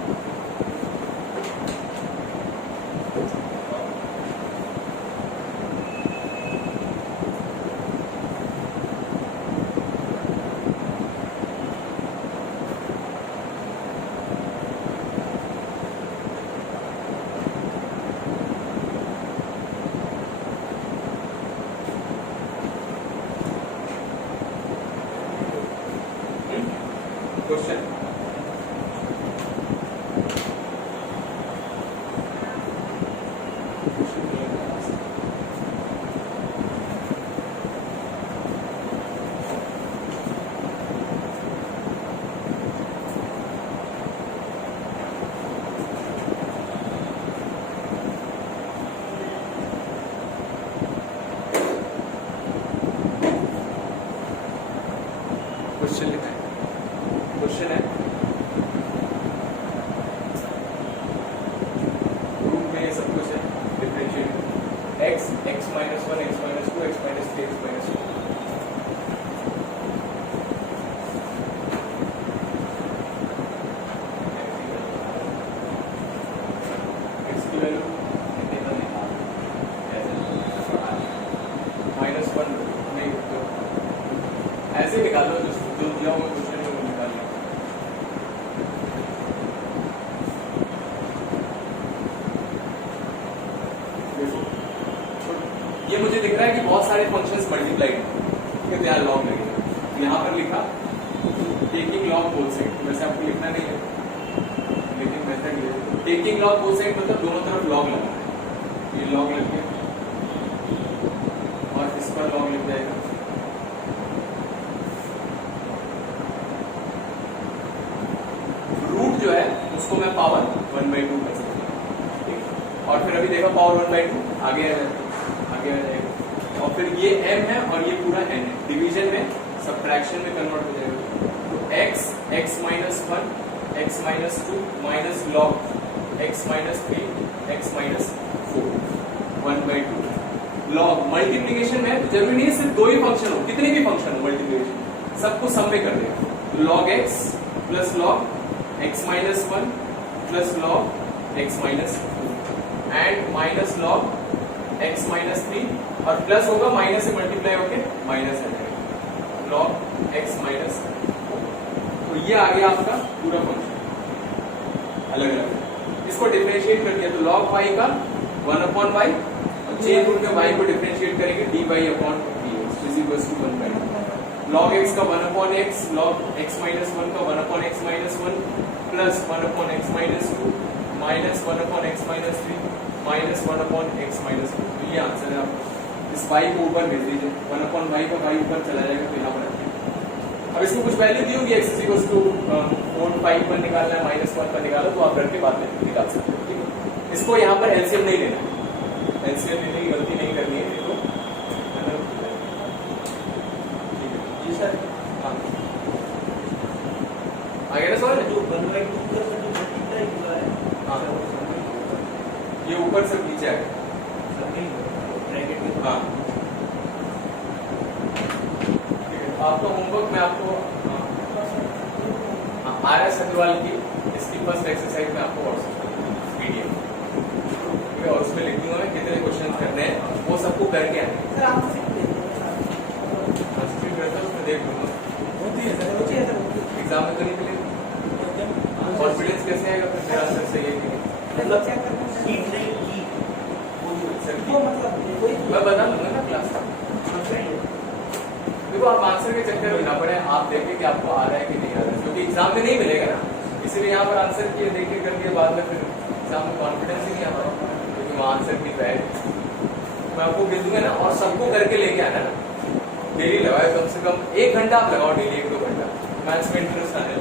क्वेश्चन क्वेश्चन लिखा है, क्वेश्चन है रूट में ये सब कुछ है, differentiate x, x minus 1, x minus 2, x minus 3, x minus 2। ऐसे निकाल लो, जो दिया हुआ क्वेश्चन है वो निकाल लो। ये मुझे दिख रहा है कि बहुत सारे फंक्शंस मल्टीप्लाइड हैं, यहाँ लॉग लगेगा। यहाँ पर लिखा टेकिंग लॉग बोथ साइड, वैसे आपको लिखना नहीं है लेकिन method taking log both side मतलब दोनों तरफ लॉग लगाना है। ये लॉग लग गया और इस पर लॉग लग जाएगा। रूट जो है उसको मैं पावर 1/2 कर सकता हूँ, ठीक। और फिर अभी देखो पावर 1/2 आगे आ जाएगा और फिर ये m है और ये पूरा n है। डिवीजन में सब्ट्रैक्शन में कन्वर्ट हो जाएगा। तो x, x minus 1, x minus 2 minus log x minus 3, x minus 4 1/2 log. Multiplication में तो जरूरी नहीं है सिर्फ दो ही फंक्शन हो, कितने भी फंक्शन हो मल्टीप्लीकेशन सबको सम में कर देगा। Log x plus log x minus 1 plus log x minus 2 and minus log x minus 3 और प्लस होगा माइनस से मल्टीप्लाई होके माइनस आ जाएगा लॉग x माइनस 4। तो ये आ गया आपका पूरा फंक्शन अलग अलग। इसको डिफरेंशिएट कर दिया तो लॉग y का 1/y और चेन रूट में y को डिफरेंशिएट करेंगे dy/dx is equal to 1/2। Log x का 1/x, लॉग x माइनस 1 का 1/x minus 1 plus 1/x minus 2 minus 1/x minus 3 minus 1/x minus 2। तो ये आंसर है आपका। इस y को ऊपर भेज दीजिए, 1/y का y ऊपर चला जाएगा तो यहाँ पर रखिए। अब इसको कुछ वैल्यू दी होगी x इज इक्वल टू 4, 5 पर निकालना है, -1 पर निकालो तो आप रख के बाद में निकाल सकते हो, ठीक है। इसको यहाँ पर एलसीएम नहीं लेना, एलसीएम लेने की गलती नहीं करनी है। देखो जी सर, आगे ना सवाल जो 1/2 का जो मल्टीप्लाई हुआ है, हाँ ये ऊपर से नीचे आएगा। ब्रैकेट में हाँ ठीक है। आपका होमवर्क मैं आपको RS अग्रवाल की इसकी फर्स्ट एक्सरसाइज में आपको व्हाट्सएप PDF, ठीक है, और उसमें लिख दूंगा मैं कितने क्वेश्चन करने हैं, वो सबको करके आए। सर आप सीख लेंगे उसमें देख लूंगा, होती है सर एग्जाम में तो नहीं मिलेगा। कॉन्फिडेंस कैसे आएगा फिर मेरा आंसर सही है कि नहीं? मतलब चेक करना सीट नहीं की वो मतलब कोई मैं बता दूंगा ना क्लास का। देखो आप आंसर के चक्कर में ना पड़े, आप देखें कि आपको आ रहा है कि नहीं आ रहा है, क्योंकि एग्जाम में नहीं मिलेगा ना, इसीलिए यहाँ पर आंसर किए देख के कर दिए, बाद में फिर एग्जाम में कॉन्फिडेंस ही नहीं आ रहा क्योंकि वहाँ आंसर की ट्राई मैं आपको भेज दूंगा ना, और सबको करके लेके आना ना। डेली लगाओ, कम से कम 1 घंटा आप लगाओ, डेली 1-2 घंटा मैथ्स में इंटरेस्ट आने